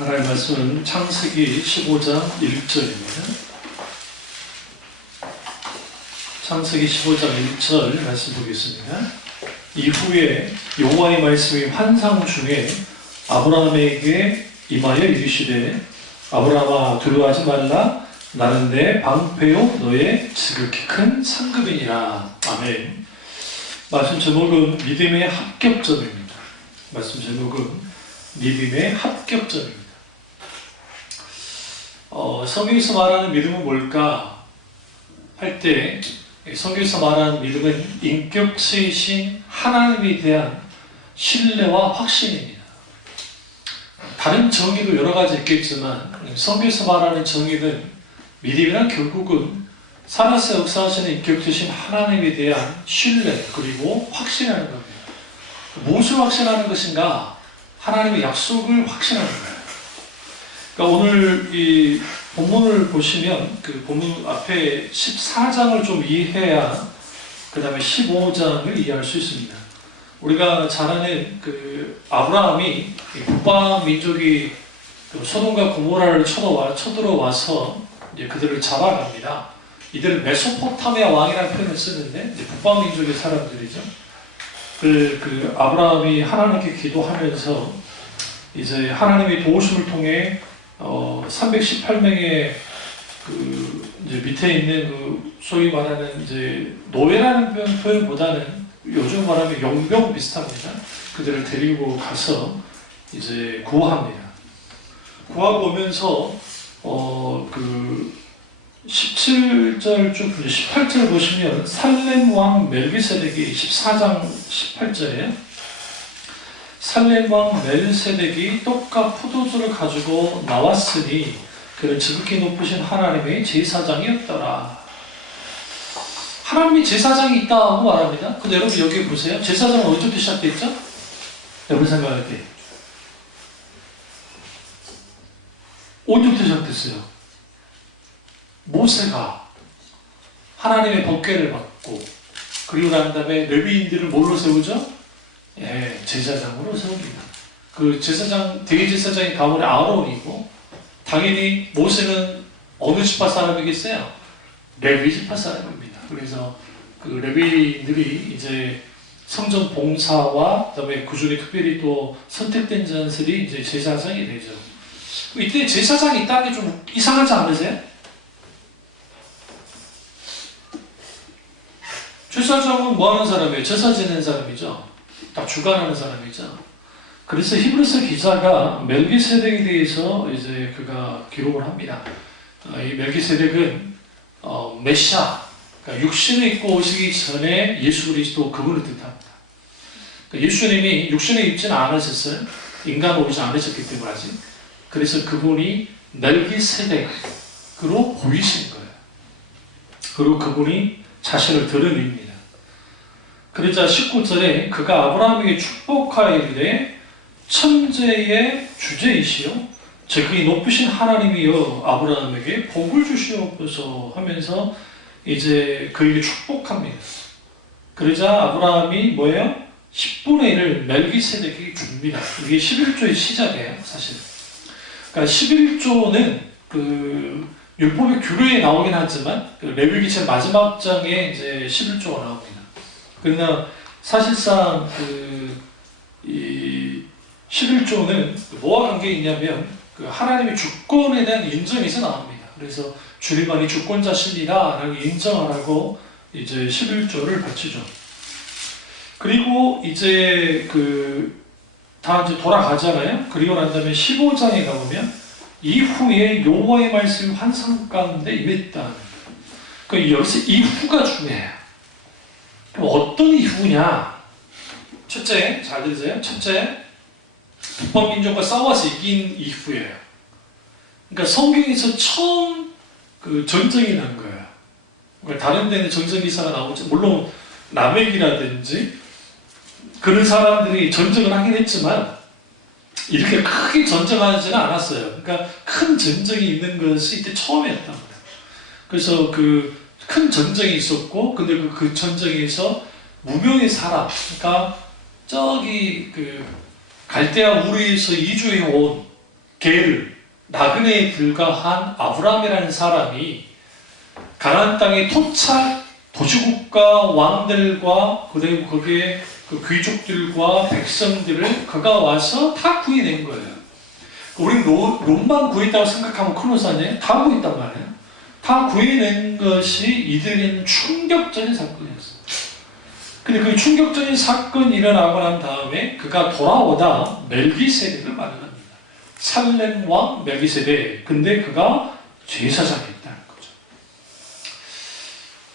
하나님의 말씀은 창세기 15장 1절입니다. 창세기 15장 1절 말씀 보겠습니다. 이후에 여호와의 말씀이 환상 중에 아브라함에게 임하여 이르시되 아브라함아 두려워하지 말라 나는 내 방패요 너의 지극히 큰 상급이니라. 아멘. 말씀 제목은 믿음의 합격점입니다. 말씀 제목은 믿음의 합격점입니다. 성경에서 말하는 믿음은 뭘까 할 때 성경에서 말하는 믿음은 인격체이신 하나님에 대한 신뢰와 확신입니다. 다른 정의도 여러 가지 있겠지만 성경에서 말하는 정의는 믿음이란 결국은 살아서 역사하시는 인격체이신 하나님에 대한 신뢰 그리고 확신하는 겁니다. 무엇을 확신하는 것인가? 하나님의 약속을 확신하는 거예요. 그러니까 오늘 이 본문을 보시면 그 본문 앞에 14장을 좀 이해해야 그 다음에 15장을 이해할 수 있습니다. 우리가 잘 아는 그 아브라함이 북방 민족이 소돔과 고모라를 쳐들어와서 이제 그들을 잡아갑니다. 이들은 메소포타미아 왕이라는 표현을 쓰는데 이제 북방 민족의 사람들이죠. 그 아브라함이 하나님께 기도하면서 이제 하나님의 도우심을 통해 318명의 그 이제 밑에 있는 그 소위 말하는 이제 노예라는 표현보다는 요즘 말하면 용병 비슷합니다. 그들을 데리고 가서 이제 구합니다. 구하고 오면서 그 17절 쭉 18절 보시면 살렘 왕 멜기세덱이 14장 18절에 살렘 왕 멜기세덱이 떡과 포도주를 가지고 나왔으니 그는 지극히 높으신 하나님의 제사장이었더라. 하나님의 제사장이 있다고 말합니다. 근데 여러분 여기 보세요. 제사장은 언제부터 시작됐죠? 여러분 생각할 때 언제부터 시작됐어요? 모세가 하나님의 법궤를 받고 그리고 난 다음에 레위인들을 뭘로 세우죠? 제사장으로 세웁니다. 그 제사장, 대제사장의 가문의 아론이고 당연히 모세는 어느 지파 사람이겠어요? 레위 지파 사람입니다. 그래서 그 레위인들이 이제 성전 봉사와 그다음에 그 중에 특별히 또 선택된 자들이 이제 제사장이 되죠. 이때 제사장이 있다는 게 좀 이상하지 않으세요? 제사장은 뭐 하는 사람이에요? 제사 지내는 사람이죠. 다 주관하는 사람이죠. 그래서 히브리서 기자가 멜기세덱에 대해서 이제 그가 기록을 합니다. 이 멜기세덱은 메시아, 그러니까 육신을 입고 오시기 전에 예수 그리스도 그분을 뜻합니다. 그러니까 예수님이 육신을 입지는 않으셨어요. 인간으로 오지 않으셨기 때문에 아직. 그래서 그분이 멜기세덱으로 보이신 거예요. 그리고 그분이 자신을 드러냅니다. 그러자 19절에 그가 아브라함에게 축복하여 이르되 천재의 주제이시요 제그이 높으신 하나님이여 아브라함에게 복을 주시옵소서 하면서 이제 그에게 축복합니다. 그러자 아브라함이 뭐예요? 10분의 1을 멜기세덱에게 줍니다. 이게 11조의 시작이에요, 사실. 그러니까 11조는 그 율법의 규례에 나오긴 하지만 그 레위기 마지막 장에 이제 11조가 나옵니다. 그러나 사실상 이 11조는 뭐와 관계 있냐면 그 하나님의 주권에 대한 인정에서 나옵니다. 그래서 주님만이 주권자십니다라고 인정하라고 이제 11조를 바치죠. 그리고 이제 다 이제 돌아가잖아요. 그리고 난 다음에 15장에 가보면 이후에 여호와의 말씀이 환상 가운데 임했다. 그러니까 여기서 이후가 중요해요. 그럼 어떤 이후냐? 첫째, 잘 들으세요. 첫째, 북방 민족과 싸워서 이긴 이후예요. 그러니까 성경에서 처음 그 전쟁이 난 거예요. 그러니까 다른 데는 전쟁 기사가 나오죠. 물론 남획이라든지 그런 사람들이 전쟁을 하긴 했지만 이렇게 크게 전쟁하지는 않았어요. 그러니까 큰 전쟁이 있는 것이 이때 처음이었단 말이에요. 그래서 그 큰 전쟁이 있었고, 근데 그 전쟁에서 무명의 사람, 그러니까 저기 그 갈대아 우르에서 이주해 온 게르, 나그네에 불과한 아브라함이라는 사람이 가나안 땅에 토착 도시국가 왕들과 그리고 거기에 그 귀족들과 백성들을 그가 와서 다 구해낸 거예요. 우리는 롬만 구했다고 생각하면 큰 오산 아니에요? 다 구했단 말이에요. 다 구해낸 것이 이들에게는 충격적인 사건이었어요. 근데 그 충격적인 사건이 일어나고 난 다음에 그가 돌아오다 멜기세덱을 만납니다. 살렘 왕 멜기세덱. 근데 그가 제사장이었다는 거죠.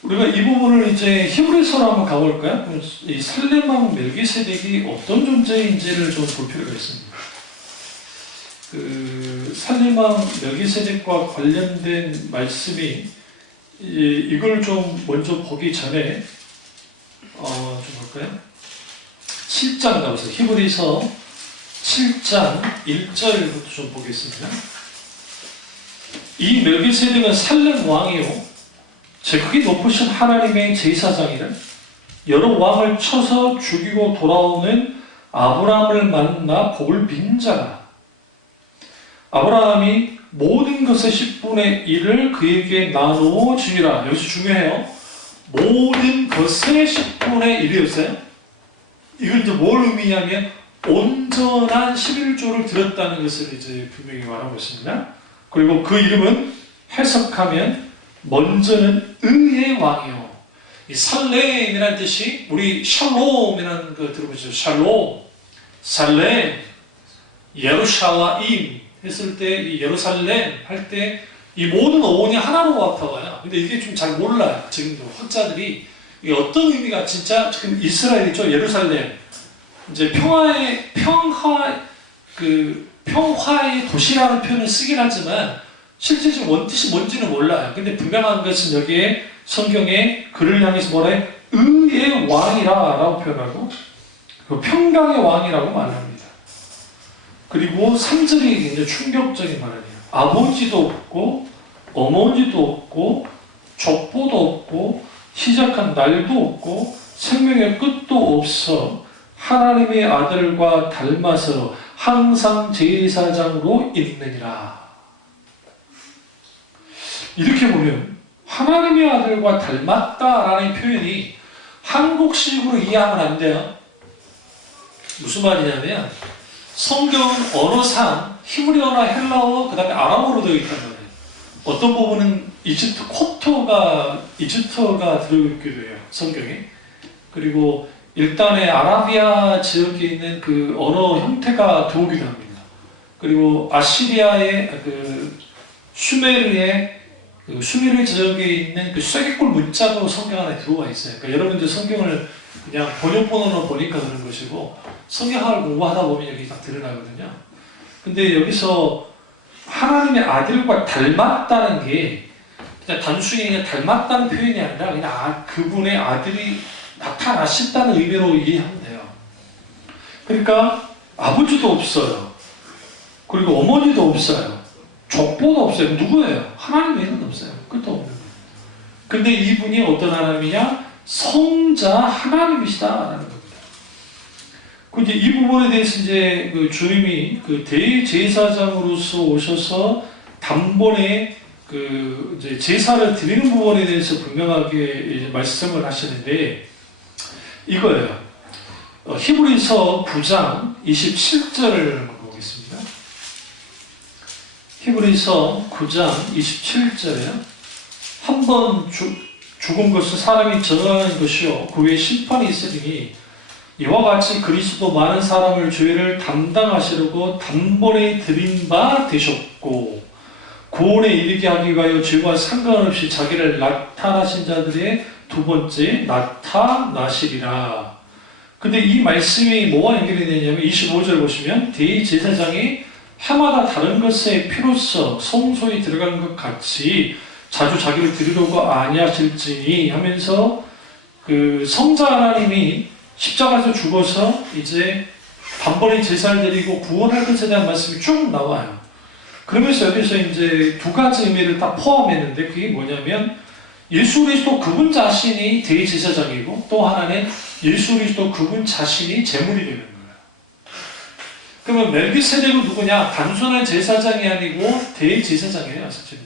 우리가 이 부분을 이제 히브리서로 한번 가볼까요? 이 살렘 왕 멜기세덱이 어떤 존재인지를 좀 볼 필요가 있습니다. 그 살렘 왕 멜기세덱과 관련된 말씀이 이걸 좀 먼저 보기 전에 좀 볼까요? 7장 가보세요. 히브리서 7장 1절부터 좀 보겠습니다. 이 멜기세덱은 살렘 왕이요 제각이 높으신 하나님의 제사장이라 여러 왕을 쳐서 죽이고 돌아오는 아브라함을 만나 복을 빈 자라. 아브라함이 모든 것의 10분의 1을 그에게 나누어 주리라. 여기서 중요해요. 모든 것의 10분의 1이었어요. 이걸 이제 뭘 의미하면 온전한 11조를 드렸다는 것을 이제 분명히 말하고 있습니다. 그리고 그 이름은 해석하면 먼저는 의의 왕이요. 이 살렘이라는 뜻이 우리 샬롬이라는 거 들어보죠. 샬롬, 살렘, 예루샬라임 했을 때 이 예루살렘 할 때 이 모든 어원이 하나로 같아요. 근데 이게 좀 잘 몰라요. 지금도 학자들이 이게 어떤 의미가 진짜 지금 이스라엘이죠. 예루살렘 이제 평화의 도시라는 표현을 쓰긴 하지만 실제적인 원뜻이 뭔지는 몰라요. 근데 분명한 것은 여기에 성경에 그를 향해서 뭐라 해? 의의 왕이라 라고 표현하고 평강의 왕이라고 말합니다. 그리고 3절이 굉장히 충격적인 말이에요. 아버지도 없고 어머니도 없고 족보도 없고 시작한 날도 없고 생명의 끝도 없어 하나님의 아들과 닮아서 항상 제사장으로 있느니라. 이렇게 보면 하나님의 아들과 닮았다라는 표현이 한국식으로 이해하면 안 돼요. 무슨 말이냐면 성경은 언어상 히브리어나 헬라어 그 다음에 아람어로 되어 있단 말이에요. 어떤 부분은 이집트어가 들어있기도 해요. 성경에. 그리고 일단의 아라비아 지역에 있는 그 언어 형태가 들어오기도 합니다. 그리고 아시리아의 슈메르 지역에 있는 그 쐐기골 문자도 성경 안에 들어와 있어요. 그러니까 여러분들 성경을 그냥 번역본으로 보니까 그런 것이고 성경학을 공부하다 보면 여기 딱 드러나거든요. 근데 여기서 하나님의 아들과 닮았다는 게 그냥 단순히 그냥 닮았다는 표현이 아니라 그냥 그분의 아들이 나타나셨다는 의미로 이해하면 돼요. 그러니까 아버지도 없어요. 그리고 어머니도 없어요. 족보도 없어요. 누구예요? 하나님 외에는 없어요. 끝도 없는 거예요. 근데 이분이 어떤 하나님이냐? 성자 하나님이시다라는 겁니다. 근데 이 부분에 대해서 이제 그 주님이 그 대제사장으로서 오셔서 단번에 그 이제 제사를 드리는 부분에 대해서 분명하게 이제 말씀을 하시는데 이거예요. 히브리서 9장 27절을 보겠습니다. 히브리서 9장 27절에 한 번 죽은 것은 사람이 정하는 것이요 그 외에 심판이 있으리니 이와 같이 그리스도 많은 사람을 죄를 담당하시려고 단번에 드린 바 되셨고 구원에 이르게 하기 위하여 죄와 상관없이 자기를 나타나신 자들의 두 번째 나타나시리라. 근데 이 말씀이 뭐와 연결이 되냐면 25절 보시면 대제사장이 해마다 다른 것에 피로써 성소에 들어가는 것 같이 자주 자기를 드리려고 아니하실지니 하면서 그 성자 하나님이 십자가에서 죽어서 이제 단번에 제사를 드리고 구원할 것에 대한 말씀이 쭉 나와요. 그러면서 여기서 이제 두 가지 의미를 다 포함했는데 그게 뭐냐면 예수 그리스도 그분 자신이 대제사장이고 또 하나는 예수 그리스도 그분 자신이 제물이 되는 거예요. 그러면 멜기세덱은 누구냐? 단순한 제사장이 아니고 대제사장이에요. 사실은.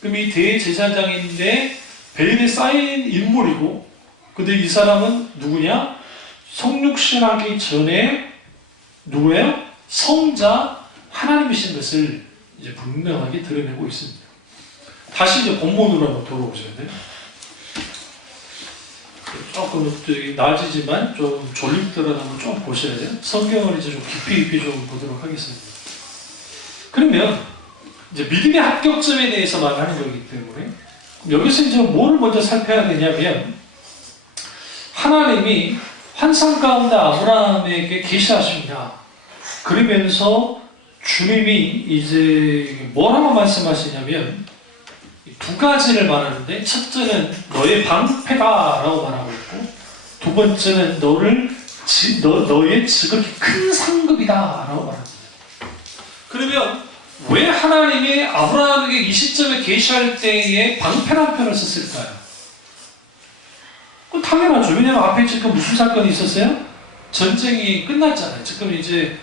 그럼 이 대제사장인데 베일에 쌓인 인물이고, 근데 이 사람은 누구냐? 성육신하기 전에 누구예요? 성자 하나님이신 것을 이제 분명하게 드러내고 있습니다. 다시 이제 본문으로 한번 돌아오셔야 돼요. 조금 낮이지만 좀 졸립더라도 한번 좀 보셔야 돼요. 성경을 이제 좀 깊이 좀 보도록 하겠습니다. 그러면 이제 믿음의 합격점에 대해서 말하는 거기 때문에 여기서 이제 뭐를 먼저 살펴야 되냐면, 하나님이 환상 가운데 아브라함에게 계시하십니다. 그러면서 주님이 이제 뭐라고 말씀하시냐면 두 가지를 말하는데, 첫째는 너의 방패다라고 말하고 있고, 두 번째는 너의 지극히 큰 상급이다라고 말합니다. 그러면 왜 하나님이 아브라함에게 이 시점에 계시할 때에 방패란 표현을 썼을까요? 그건 당연하죠. 왜냐하면 앞에 지금 무슨 사건이 있었어요? 전쟁이 끝났잖아요. 지금 이제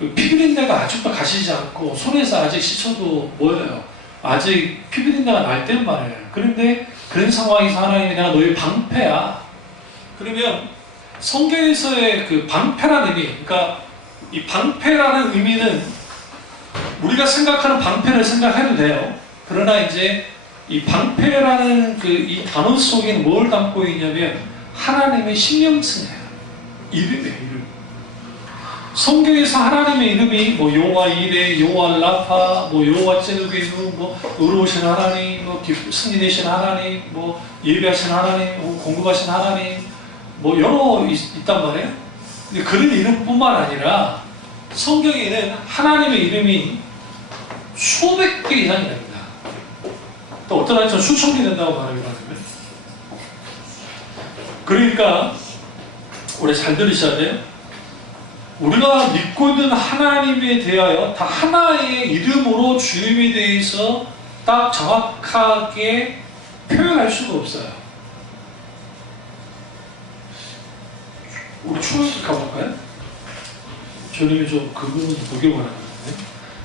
피비린내가 아직도 가시지 않고 손에서 아직 씻어도 뭐예요? 아직 피비린내가 날 때는 말이에요. 그런데 그런 상황에서 하나님이 내가 너의 방패야. 그러면 성경에서의 그 방패라는 의미, 그러니까 이 방패라는 의미는 우리가 생각하는 방패를 생각해도 돼요. 그러나 이제 이 방패라는 그 이 단어 속에는 뭘 담고 있냐면 하나님의 신명칭이에요. 이름이에요, 이름. 성경에서 하나님의 이름이 뭐 여호와 이레, 여호와 라파, 뭐 여호와 ጼ누베누, 뭐 의로우신 하나님, 뭐 승리 되신 하나님, 뭐 예비하신 하나님, 공급하신 하나님, 뭐 여러 있단 말이에요. 근데 그런 이름뿐만 아니라 성경에는 하나님의 이름이 수백 개 이상이 됩니다. 또 어떤 한처럼 수천 개 된다고 말하기도 하는데, 그러니까 우리 잘 들으셔야 돼요. 우리가 믿고 있는 하나님에 대하여 다 하나의 이름으로 주님에 대해서 딱 정확하게 표현할 수가 없어요. 우리 추억을 가볼까요? 주님이 좀 그 부분을 보길 원하는데,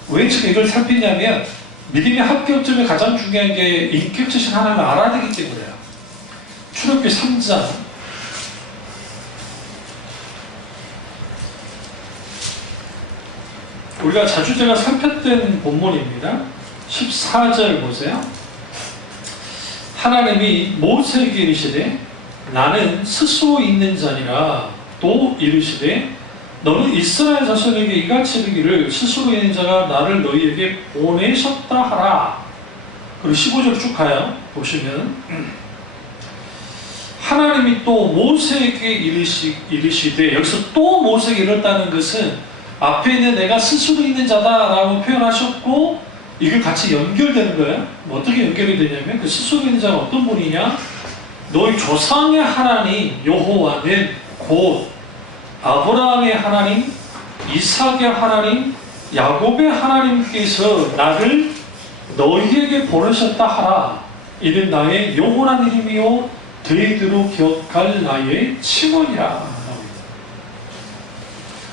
왜 지금 이걸 살피냐면 믿음의 합격점에 가장 중요한 게 인격체신 하나님을 알아야 되기 때문에요. 출애굽기 3장 우리가 자주 제가 살폈던 본문입니다. 14절 보세요. 하나님이 모세에게 이르시되 나는 스스로 있는 자니라. 또 이르시되 너는 이스라엘 자손에게 이같이 이르기를 스스로 있는 자가 나를 너희에게 보내셨다 하라. 그리고 15절 쭉 가요. 보시면 하나님이 또 모세에게 이르시되, 여기서 또 모세에게 이르렀다는 것은 앞에 있는 내가 스스로 있는 자다라고 표현하셨고, 이게 같이 연결되는 거예요. 뭐 어떻게 연결이 되냐면 그 스스로 있는 자가 어떤 분이냐, 너희 조상의 하나님 여호와는 곧 아브라함의 하나님, 이삭의 하나님, 야곱의 하나님께서 나를 너희에게 보내셨다 하라. 이는 나의 영원한 이름이요 대대로 기억할 나의 칭언이라.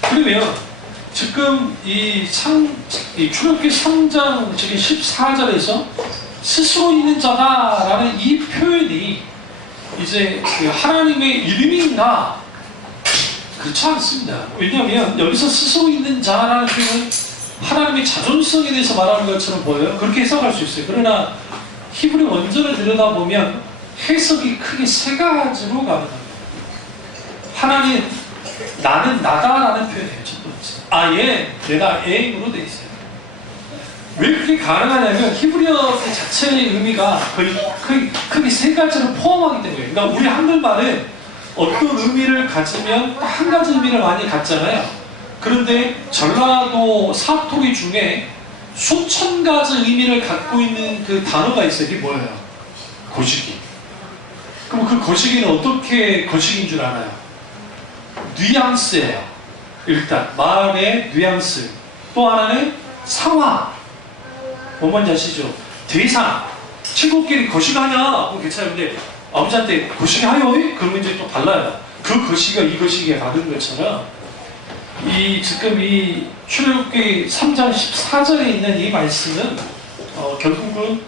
그러면 지금 이 출애굽기 3장 지금 14절에서 스스로 있는 자다라는 이 표현이 이제 그 하나님의 이름인가? 그렇지 않습니다. 왜냐하면 여기서 스스로 있는 자라는 표현은 하나님의 자존성에 대해서 말하는 것처럼 보여요. 그렇게 해석할 수 있어요. 그러나 히브리 원전을 들여다보면 해석이 크게 세 가지로 가능합니다. 하나님, 나는 나다라는 표현이에요. 첫 번째. 아예, 내가 에임으로 되어 있어요. 왜 그렇게 가능하냐면 히브리어 자체의 의미가 거의 크게 세 가지를 포함하기 때문에. 그러니까 우리 한글말은 어떤 의미를 가지면 한 가지 의미를 많이 갖잖아요. 그런데 전라도 사투리 중에 수천 가지 의미를 갖고 있는 그 단어가 있어요. 이게 뭐예요? 거시기. 그럼 그 거시기는 어떻게 거시기인 줄 아나요? 뉘앙스예요. 일단 말의 뉘앙스. 또 하나는 상황. 뭔지 아시죠? 대상. 친구끼리 거시기하냐? 괜찮은데 아버지한테 거시기 하요? 그러면 이제 또 달라요. 그 거시기가 이 거시기가 다른 것처럼 지금 이 출애굽기 3장 14절에 있는 이 말씀은 결국은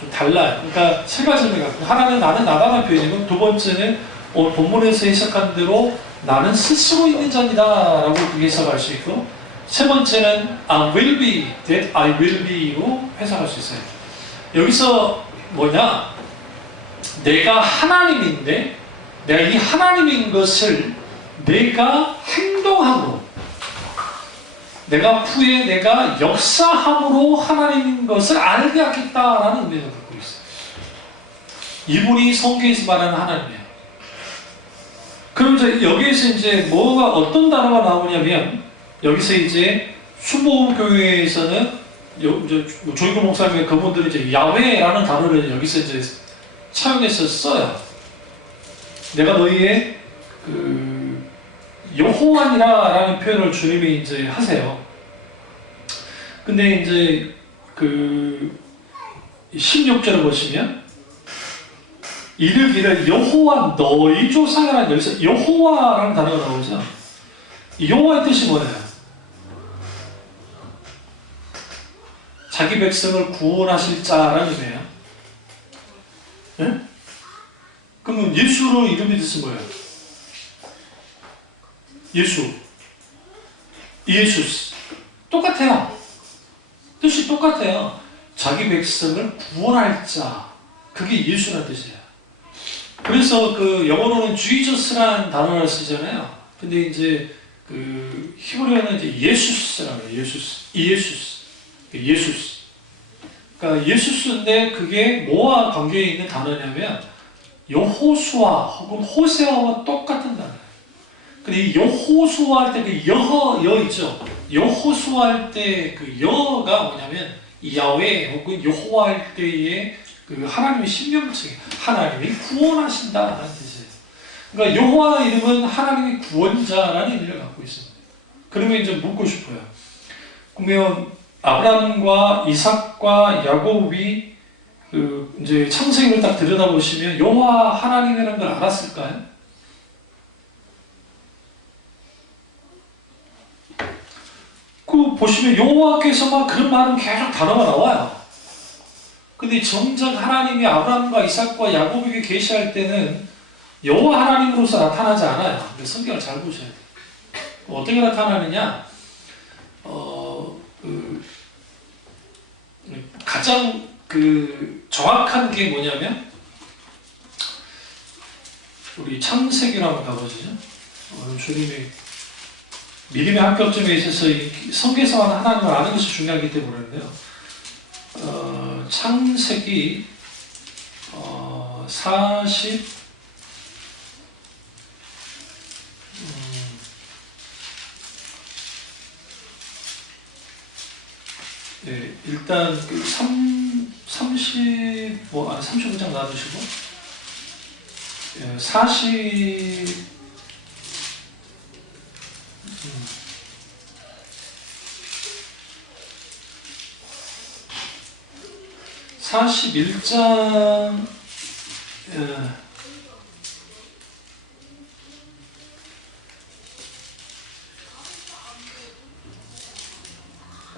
좀 달라요. 그러니까 세 가지를 갖고, 하나는 나는 나다라는 표현이고, 두 번째는 오늘 본문에서 해석한 대로 나는 스스로 있는 자이다 라고 그렇게 해석할 수 있고, 세 번째는 I will be, that I will be로 해석할 수 있어요. 여기서 뭐냐, 내가 하나님인데 내가 이 하나님인 것을 내가 행동함으로, 내가 후에 내가 역사함으로 하나님인 것을 알게 하겠다라는 의미를 갖고 있어요. 이분이 성경에서 말하는 하나님이에요. 그럼 이제 여기에서 이제 뭐가, 어떤 단어가 나오냐면, 여기서 이제 순복음교회에서는 조이구 목사님 그분들이 이제 야훼라는 단어를 여기서 이제 차용해서 써요. 내가 너희의 여호와니라라는 표현을 주님이 이제 하세요. 근데 이제 16절을 보시면 이르기를 여호와 너희 조상이라는, 여기서 여호와라는 단어가 나오죠. 여호와의 뜻이 뭐예요? 자기 백성을 구원하실 자라는 의미예요. 네? 그러면 예수로 이름이 뜻은 뭐예요? 예수, 예수스, 똑같아요. 뜻이 똑같아요. 자기 백성을 구원할 자, 그게 예수라는 뜻이에요. 그래서 영어로는 Jesus-라는 단어를 쓰잖아요. 근데 이제 히브리어는 이제 예수스라고 해요. 예수스. 그러니까 예수스인데 그게 뭐와 관계에 있는 단어냐면 여호수아 혹은 호세아와 똑같은 단어예요. 근데 이 여호수아 할 때 여 있죠. 여호수아 할 때 여가 뭐냐면 야훼 혹은 여호와 할 때의 하나님의 신명칭, 하나님이 구원하신다라는 뜻이에요. 그러니까 여호와 이름은 하나님의 구원자라는 의미를 갖고 있습니다. 그러면 이제 묻고 싶어요. 그러면 아브라함과 이삭과 야곱이 이제 창세기를 딱 들여다보시면 여호와 하나님이라는 걸 알았을까요? 보시면 여호와께서 막 그런 말은 계속 단어가 나와요. 근데 정작 하나님이 아브라함과 이삭과 야곱에게 계시할 때는 여호와 하나님으로서 나타나지 않아요. 성경을 잘 보셔야 돼요. 어떻게 나타나느냐? 가장 정확한 게 뭐냐면, 우리 창세기로 한번 가보시죠. 주님이 믿음의 합격점에 있어서 성경에서 하나님을 아는 것이 중요하기 때문인데요. 창세기 35장 놔두시고 41장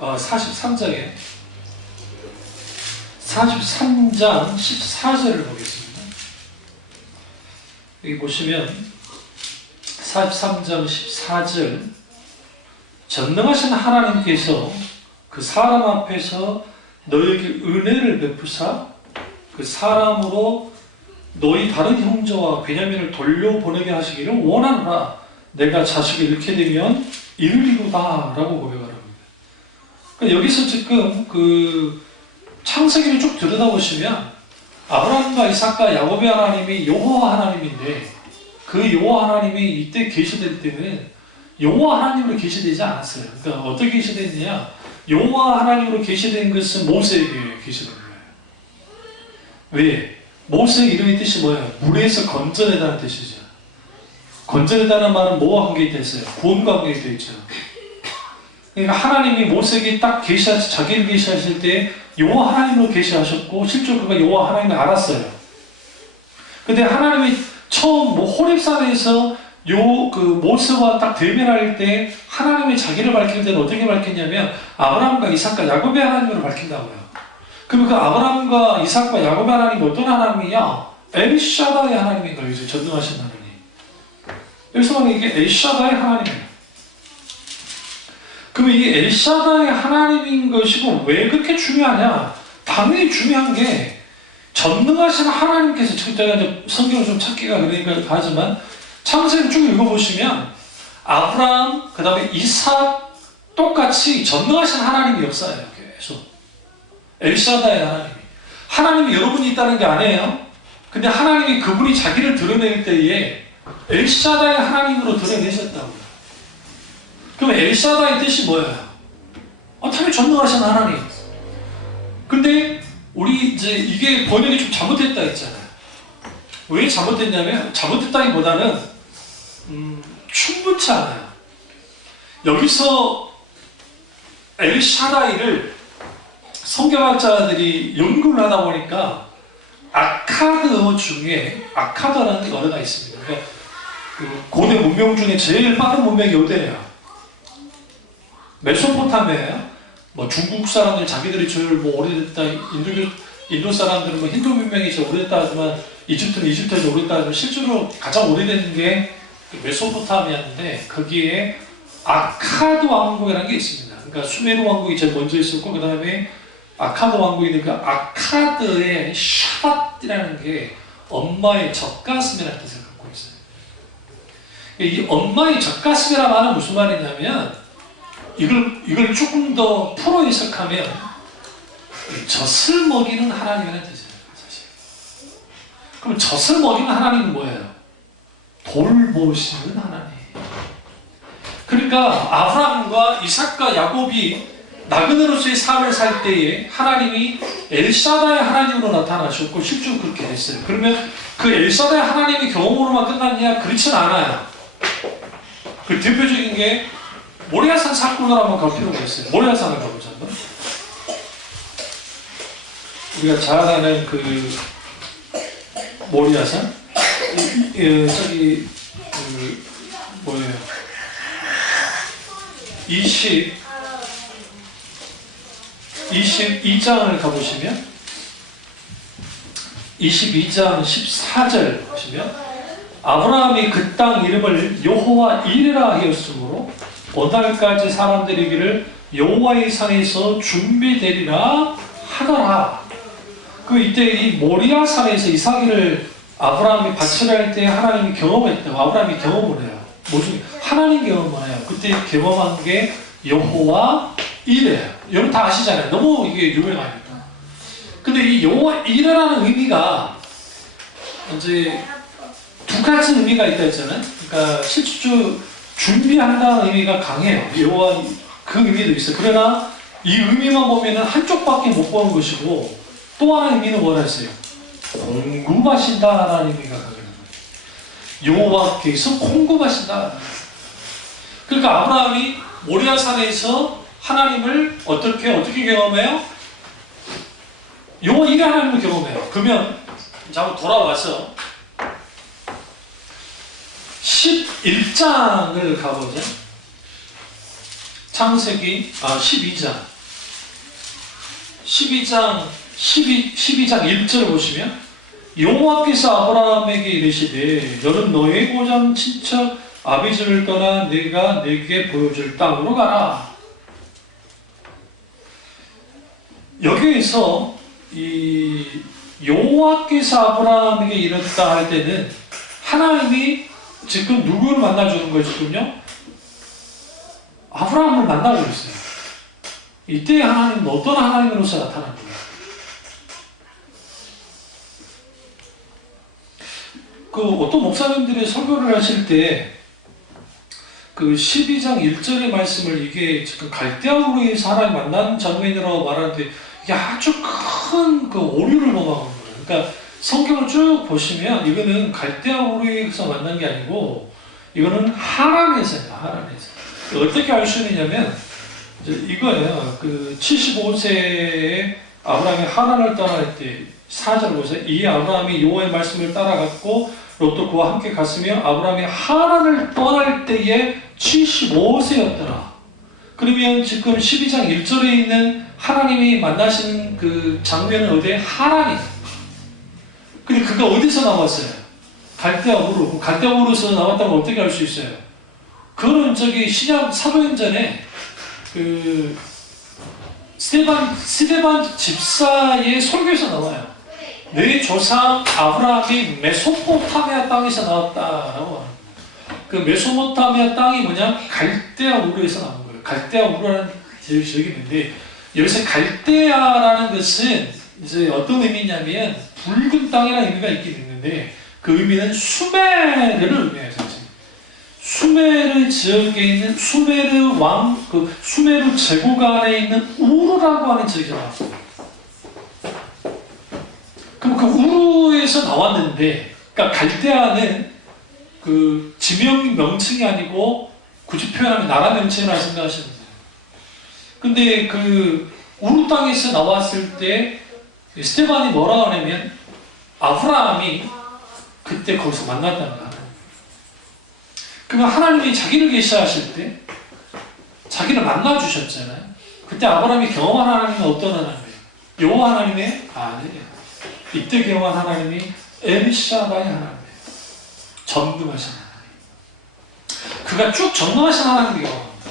43장에 43장 14절을 보겠습니다. 여기 보시면 43장 14절, 전능하신 하나님께서 그 사람 앞에서 너에게 은혜를 베푸사 그 사람으로 너희 다른 형제와 베냐민을 돌려보내게 하시기를 원하노라. 내가 자식을 잃게 되면 이르리로다 라고 고백합니다. 그러니까 여기서 지금 창세기를 쭉 들여다보시면 아브라함과 이삭과 야곱의 하나님이 여호와 하나님인데, 그 여호와 하나님이 이때 계시될 때는 여호와 하나님으로 계시되지 않았어요. 그러니까 어떻게 계시됐느냐? 여호와 하나님으로 계시된 것은 모세에게 계시된 거예요. 왜? 모세의 이름의 뜻이 뭐예요? 물에서 건져내다는 뜻이죠. 건져내다는 말은 뭐와 관계되어 있어요? 구원과 관계되어 있죠. 그러니까 하나님이 모세에게 딱 자기를 계시하실 때 여호와 하나님으로 계시하셨고, 실제로 그가 여호와 하나님을 알았어요. 근데 하나님이 처음 호렙산에서 요 그 모세와 딱 대면할 때 하나님이 자기를 밝힐 때는 어떻게 밝혔냐면 아브라함과 이삭과 야곱의 하나님으로 밝힌다고요. 그럼 그 아브라함과 이삭과 야곱의 하나님이 어떤 하나님이냐? 엘샤다의 하나님인 거예요. 이제 전능하신 하나님. 여기서 보면 이게 엘샤다의 하나님이에요. 그러면 이 엘샤다의 하나님인 것이고 왜 그렇게 중요하냐? 당연히 중요한 게 전능하신 하나님께서 제가 이제 성경을 좀 찾기가 그러니까 하지만 창세기를 쭉 읽어보시면 아브라함, 그 다음에 이삭 똑같이 전능하신 하나님이 역사예요. 계속 엘샤다의 하나님이. 하나님이 여러분이 있다는 게 아니에요. 근데 하나님이 그분이 자기를 드러낼 때에 엘샤다의 하나님으로 드러내셨다고요. 그럼 엘샤다의 뜻이 뭐예요? 당연히 전능하신 하나님. 근데 우리 이제 이게 번역이 좀 잘못됐다 했잖아요. 왜 잘못됐냐면 잘못됐다기보다는 충분치 않아요. 여기서 엘샤다이를 성경학자들이 연구를 하다 보니까 아카드어 중에 아카드라는 언어가 있습니다. 그러니까 그 고대 문명 중에 제일 빠른 문명이 어디예요? 메소포타미아예요. 뭐 중국 사람들 자기들이 제일 뭐 오래됐다, 인도 사람들은 뭐 힌두 문명이 제일 오래됐다 하지만 이집트는 이집트에서 오래됐다 하지만 실제로 가장 오래된 게 메소포타미아인데 거기에 아카드 왕국이라는 게 있습니다. 그러니까 수메르 왕국이 제일 먼저 있었고 그 다음에 아카드 왕국이니까 아카드의 샤밧이라는 게 엄마의 젖가슴이라는 뜻을 갖고 있어요. 이 엄마의 젖가슴이라는 말은 무슨 말이냐면 이걸 조금 더 풀어 해석하면 젖을 먹이는 하나님이라는 뜻이에요. 사실. 그럼 젖을 먹이는 하나님은 뭐예요? 돌보시는 하나님. 그러니까 아브라함과 이삭과 야곱이 나그네로서의 삶을 살 때에 하나님이 엘샤다의 하나님으로 나타나셨고 실제로 그렇게 됐어요. 그러면 그 엘샤다의 하나님의 경험으로만 끝났냐? 그렇진 않아요. 그 대표적인 게 모리아산 사건을 한번 갈 필요가 있어요. 모리아산을 가보자. 우리가 잘 아는 그 모리아산? 저기 뭐예요? 22장을 가보시면 22장 14절 보시면 아브라함이 그 땅 이름을 여호와 이레라 하였으므로 오늘까지 사람들이 이르기를 여호와의 산에서 준비되리라 하더라. 그 이때 이 모리아 산에서 이삭을 아브라함이 바치라 할 때 하나님이 경험했다고. 아브라함이 경험을 해요. 뭐지? 하나님 경험을 해요. 그때 경험한 게 여호와 이레. 여러분 다 아시잖아요. 너무 이게 유명하니까. 근데 이 여호와 이레라는 의미가 이제 두 가지 의미가 있다 했잖아요. 그러니까 실질적으로 준비한다는 의미가 강해요. 여호와 그 의미도 있어요. 그러나 이 의미만 보면은 한쪽밖에 못 보는 것이고 또 하나의 의미는 뭐라했어요? 공급하신다라는 의미가 강해요. 여호와께서 공급하신다. 그러니까 아브라함이 모리아산에서 하나님을 어떻게 경험해요? 여호와 이레 하나님을 경험해요. 그러면 이제 한번 돌아와서 11장을 가보죠. 창세기 12장 1절 보시면 여호와께서 아브라함에게 이르시되 너는 너의 고장 친척 아비집을 떠나 내가 네게 보여줄 땅으로 가라. 여기에서 이 여호와께서 아브라함에게 이르셨다 할 때는 하나님이 지금 누구를 만나주는 거예요? 지금요? 아브라함을 만나고 있어요. 이때 하나님은 어떤 하나님으로서 나타난 거예요? 그 어떤 목사님들이 설교를 하실 때 그 12장 1절의 말씀을 이게 지금 갈대아우르에서 하나님 만난 장면이라고 말하는데 이게 아주 큰 그 오류를 범하는 거예요. 그러니까 성경을 쭉 보시면 이거는 갈대아우르에서 만난 게 아니고 이거는 하란에서예요. 하란에서. 어떻게 알 수 있느냐면 이거예요. 그 75세에 아브라함이 하란을 떠날 때 4절 보세요. 이 아브라함이 여호와의 말씀을 따라갔고 롯도 그와 함께 갔으며 아브라함이 하란을 떠날 때에 75세였더라. 그러면 지금 12장 1절에 있는 하나님이 만나신 그 장면은 어디에? 하란이에요. 근데 그가 어디서 나왔어요? 갈대아 우르. 갈대아 우르에서 나왔다면 어떻게 알 수 있어요? 그거는 저기 신약 사도행전에 그 스데반 집사의 설교에서 나와요. 내 조상 아브라함이 메소포타미아 땅에서 나왔다라고 합니다. 그 메소포타미아 땅이 뭐냐? 갈대아 우르에서 나온 거예요. 갈대아 우르라는 지역이 있는데 여기서 갈대아라는 것은 이제 어떤 의미냐면 붉은 땅이라는 의미가 있긴 있는데 그 의미는 수메르를 의미해요. 수메르 지역에 있는 수메르 왕, 그 수메르 제국 안에 있는 우르라고 하는 지역이 나왔어요. 그럼 그 우르에서 나왔는데, 그러니까 갈대아는 그 지명 명칭이 아니고 굳이 표현하면 나라 명칭이라 생각하시면 돼요. 근데 그 우르 땅에서 나왔을 때 스테반이 뭐라고 하냐면 아브라함이 그때 거기서 만났다는 거야. 그러면 하나님이 자기를 계시하실 때 자기를 만나주셨잖아요. 그때 아브라함이 경험한 하나님은 어떤 하나님이에요? 여호와 하나님의 아들이에요. 이때 경험한 하나님이 엘샤다의 하나님이에요. 전능하신 하나님. 그가 쭉 전능하신 하나님을 경험합니다.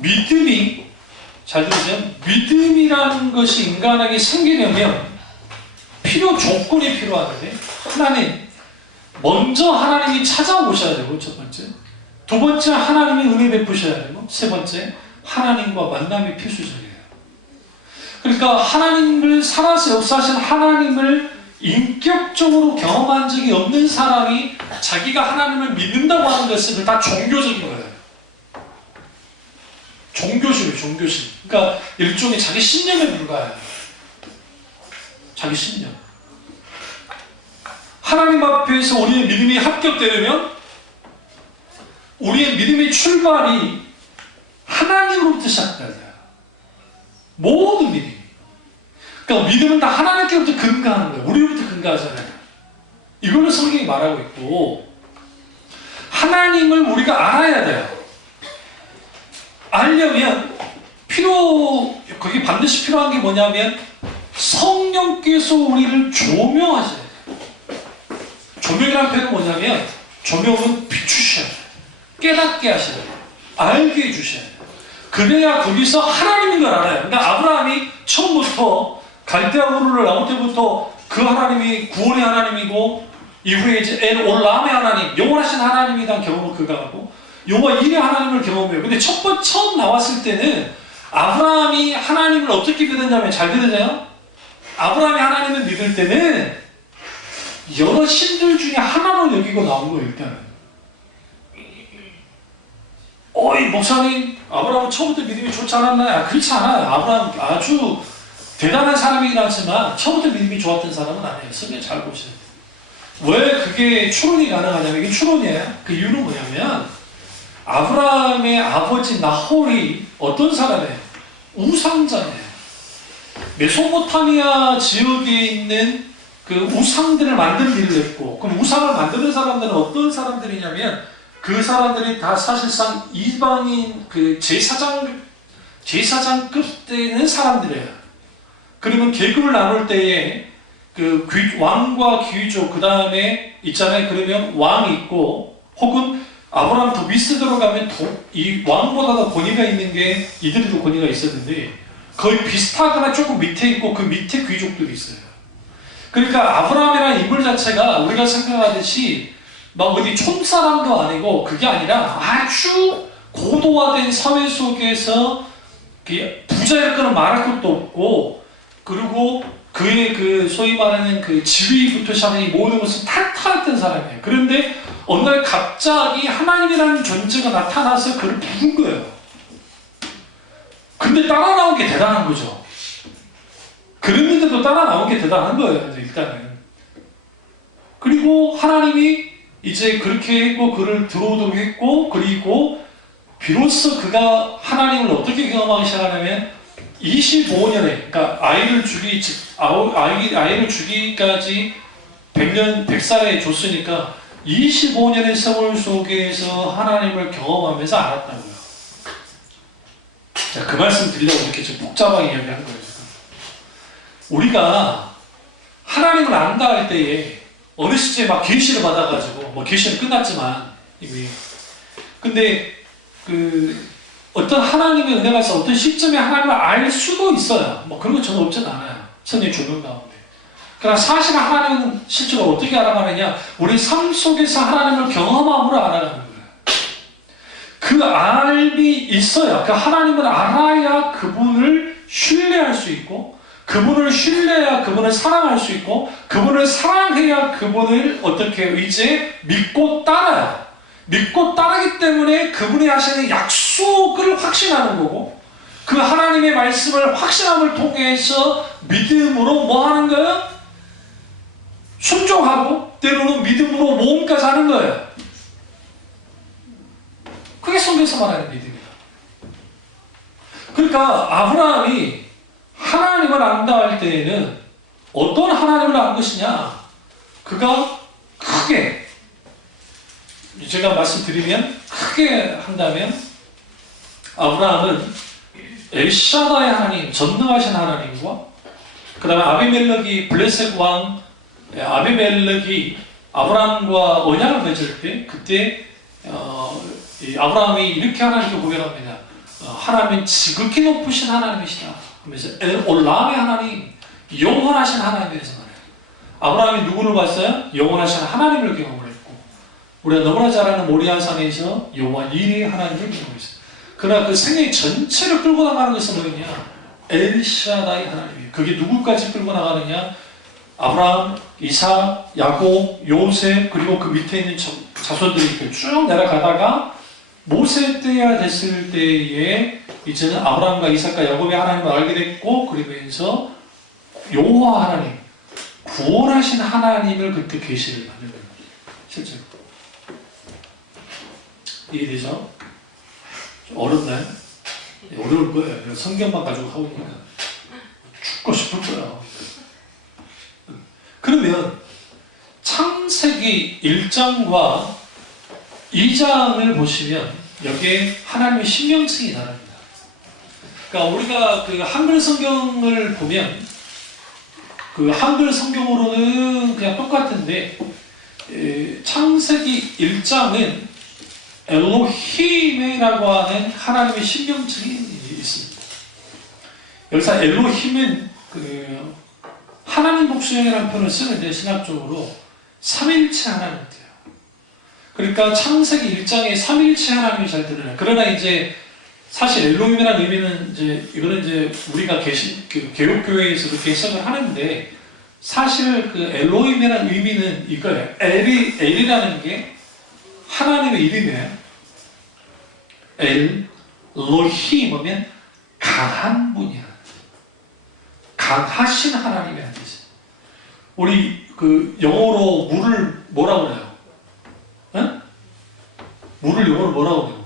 믿음이, 잘 들으세요. 믿음이라는 것이 인간에게 생기려면 필요 조건이 필요하는데 하나님, 먼저 하나님이 찾아오셔야 되고, 첫 번째. 두 번째, 하나님이 은혜 베푸셔야 되고, 세 번째, 하나님과 만남이 필수적이에요. 그러니까 하나님을 살아서 역사하신 하나님을 인격적으로 경험한 적이 없는 사람이 자기가 하나님을 믿는다고 하는 것은 다 종교적인 거예요. 종교심이에요, 종교심. 그러니까 일종의 자기 신념에 불과해요. 자기 신념. 하나님 앞에서 우리의 믿음이 합격되려면 우리의 믿음의 출발이 하나님으로부터 시작돼야 돼요. 모든 믿음이. 그러니까 믿음은 다 하나님께로부터 근거하는 거예요. 우리로부터 근거하잖아요. 이거는 성경이 말하고 있고, 하나님을 우리가 알아야 돼요. 알려면 그게 반드시 필요한 게 뭐냐면 성령께서 우리를 조명하셔야 돼요. 조명이라는 표현은 뭐냐면 조명은 비추셔야 돼요. 깨닫게 하셔야 돼요. 알게 해주셔야 돼요. 그래야 거기서 하나님인 걸 알아요. 그러니까 아브라함이 처음부터 갈대아 우르를 나올 때부터 그 하나님이 구원의 하나님이고 이후에 이제 엘 올람의 하나님, 영원하신 하나님에 대한 경험을 그가 하고 여호와 일의 하나님을 경험해요. 근데 처음 나왔을 때는 아브라함이 하나님을 어떻게 믿었냐면, 잘 들으세요? 아브라함이 하나님을 믿을 때는 여러 신들 중에 하나로 여기고 나온 거예요. 일단은 어이 목사님, 아브라함은 처음부터 믿음이 좋지 않았나요? 그렇지 않아요. 아브라함 아주 대단한 사람이긴 하지만 처음부터 믿음이 좋았던 사람은 아니에요. 성경 잘 보세요. 왜 그게 추론이 가능하냐면, 이게 추론이에요. 그 이유는 뭐냐면 아브라함의 아버지 나홀이 어떤 사람이에요? 우상자예요. 메소포타미아 지역에 있는 그 우상들을 만든 일을 했고, 그럼 우상을 만드는 사람들은 어떤 사람들이냐면 그 사람들이 다 사실상 이방인 그 제사장급 되는 사람들이에요. 그러면 계급을 나눌 때에 그 왕과 귀족, 그 다음에 있잖아요. 그러면 왕이 있고, 혹은 아브라함 더 밑에 들어가면 이 왕보다 더 권위가 있는 게 이들도 권위가 있었는데 거의 비슷하거나 조금 밑에 있고 그 밑에 귀족들이 있어요. 그러니까 아브라함이라는 인물 자체가 우리가 생각하듯이 막 어디 촌사람도 아니고, 그게 아니라 아주 고도화된 사회 속에서 부자일 거는 말할 것도 없고, 그리고 그의 그 소위 말하는 그 지위부터 시작해 모든 것을 탈탈했던 사람이에요. 그런데 어느 날 갑자기 하나님이라는 존재가 나타나서 그를 부른 거예요. 근데 따라 나온 게 대단한 거죠. 그랬는데도 따라 나온 게 대단한 거예요. 일단은. 그리고 하나님이 이제 그렇게 했고 그를 들어오도록 했고, 그리고 비로소 그가 하나님을 어떻게 경험하기 시작하냐면 25년에, 그러니까 아이를 주기까지 100년, 100살에 줬으니까 25년의 세월 속에서 하나님을 경험하면서 알았다고요. 자, 그 말씀 드리려고 이렇게 좀 복잡하게 이야기하는 거예요, 지금. 우리가 하나님을 안다 할 때에 어느 시점에 막 계시를 받아가지고, 뭐 계시는 끝났지만, 이미. 근데, 어떤 하나님의 은혜가 있어 어떤 시점에 하나님을 알 수도 있어요. 뭐 그런 거 전혀 없진 않아요. 선생님 조명 가운데. 그러나 사실 하나님은 실제로 어떻게 알아가느냐? 우리 삶 속에서 하나님을 경험함으로 알아가는 거예요. 그 알미 있어야, 그 하나님을 알아야 그분을 신뢰할 수 있고, 그분을 신뢰해야 그분을 사랑할 수 있고, 그분을 사랑해야 그분을 어떻게 이제 믿고 따라요. 믿고 따르기 때문에 그분이 하시는 약속을 확신하는 거고, 그 하나님의 말씀을 확신함을 통해서 믿음으로 뭐 하는 거예요? 순종하고 때로는 믿음으로 모험까지 하는 거예요. 그게 성경에서 말하는 믿음이에요. 그러니까 아브라함이 하나님을 안다 할 때에는 어떤 하나님을 안 것이냐? 그가 크게, 제가 말씀드리면 크게 한다면 아브라함은 엘샤다의 하나님, 전능하신 하나님과 그 다음에 아비멜렉이 블레셋 왕 아비멜렉이 아브라함과 언약을 맺을 때 그때 이 아브라함이 이렇게 하나님께 고백합니다. 하나님은 지극히 높으신 하나님이시다 하면서 엘올람의 하나님, 영원하신 하나님에 대해서 말해요. 아브라함이 누구를 봤어요? 영원하신 하나님을 경험을 했고, 우리가 너무나 잘 아는 모리아산에서 여호와 이레 하나님을 경험했어요. 그러나 그 생애 전체를 끌고 나가는 것은 뭐냐? 엘샤다이 하나님이에요. 그게 누구까지 끌고 나가느냐? 아브라함, 이삭, 야곱, 요셉, 그리고 그 밑에 있는 자손들이 이렇게 쭉 내려가다가 모세 때가 됐을 때에 이제는 아브라함과 이삭과 야곱의 하나님을 알게 됐고, 그러면서 여호와 하나님, 구원하신 하나님을 그때 계시를 받는 거예요. 실제로. 이해되죠? 좀 어렵나요? 어려울 거예요. 성경만 가지고 하고 있으니까 죽고 싶을 거예요. 그러면 창세기 1장과 2장을 보시면 여기에 하나님의 신명성이 다릅니다. 그러니까 우리가 그 한글 성경을 보면 그 한글 성경으로는 그냥 똑같은데 창세기 1장은 엘로힘이라고 하는 하나님의 신명성이 있습니다. 여기서 엘로힘은 그 하나님 복수형이라는 표현을 쓰는데 신학적으로 삼일체 하나님이에요. 그러니까 창세기 1장에 삼일체 하나님이 잘 드러나요. 그러나 이제 사실 엘로힘이라는 의미는 이제 이거는 이제 우리가 그 개혁교회에서 그렇게 해석을 하는데, 사실 그 엘로힘이라는 의미는 이거예요. 엘이라는 게 하나님의 이름이에요. 엘로힘 하면 강한 분이야. 강하신 하나님이라는 뜻이에요. 우리 그 영어로 물을 뭐라고 그래요? 응? 물을 영어로 뭐라고 그래요?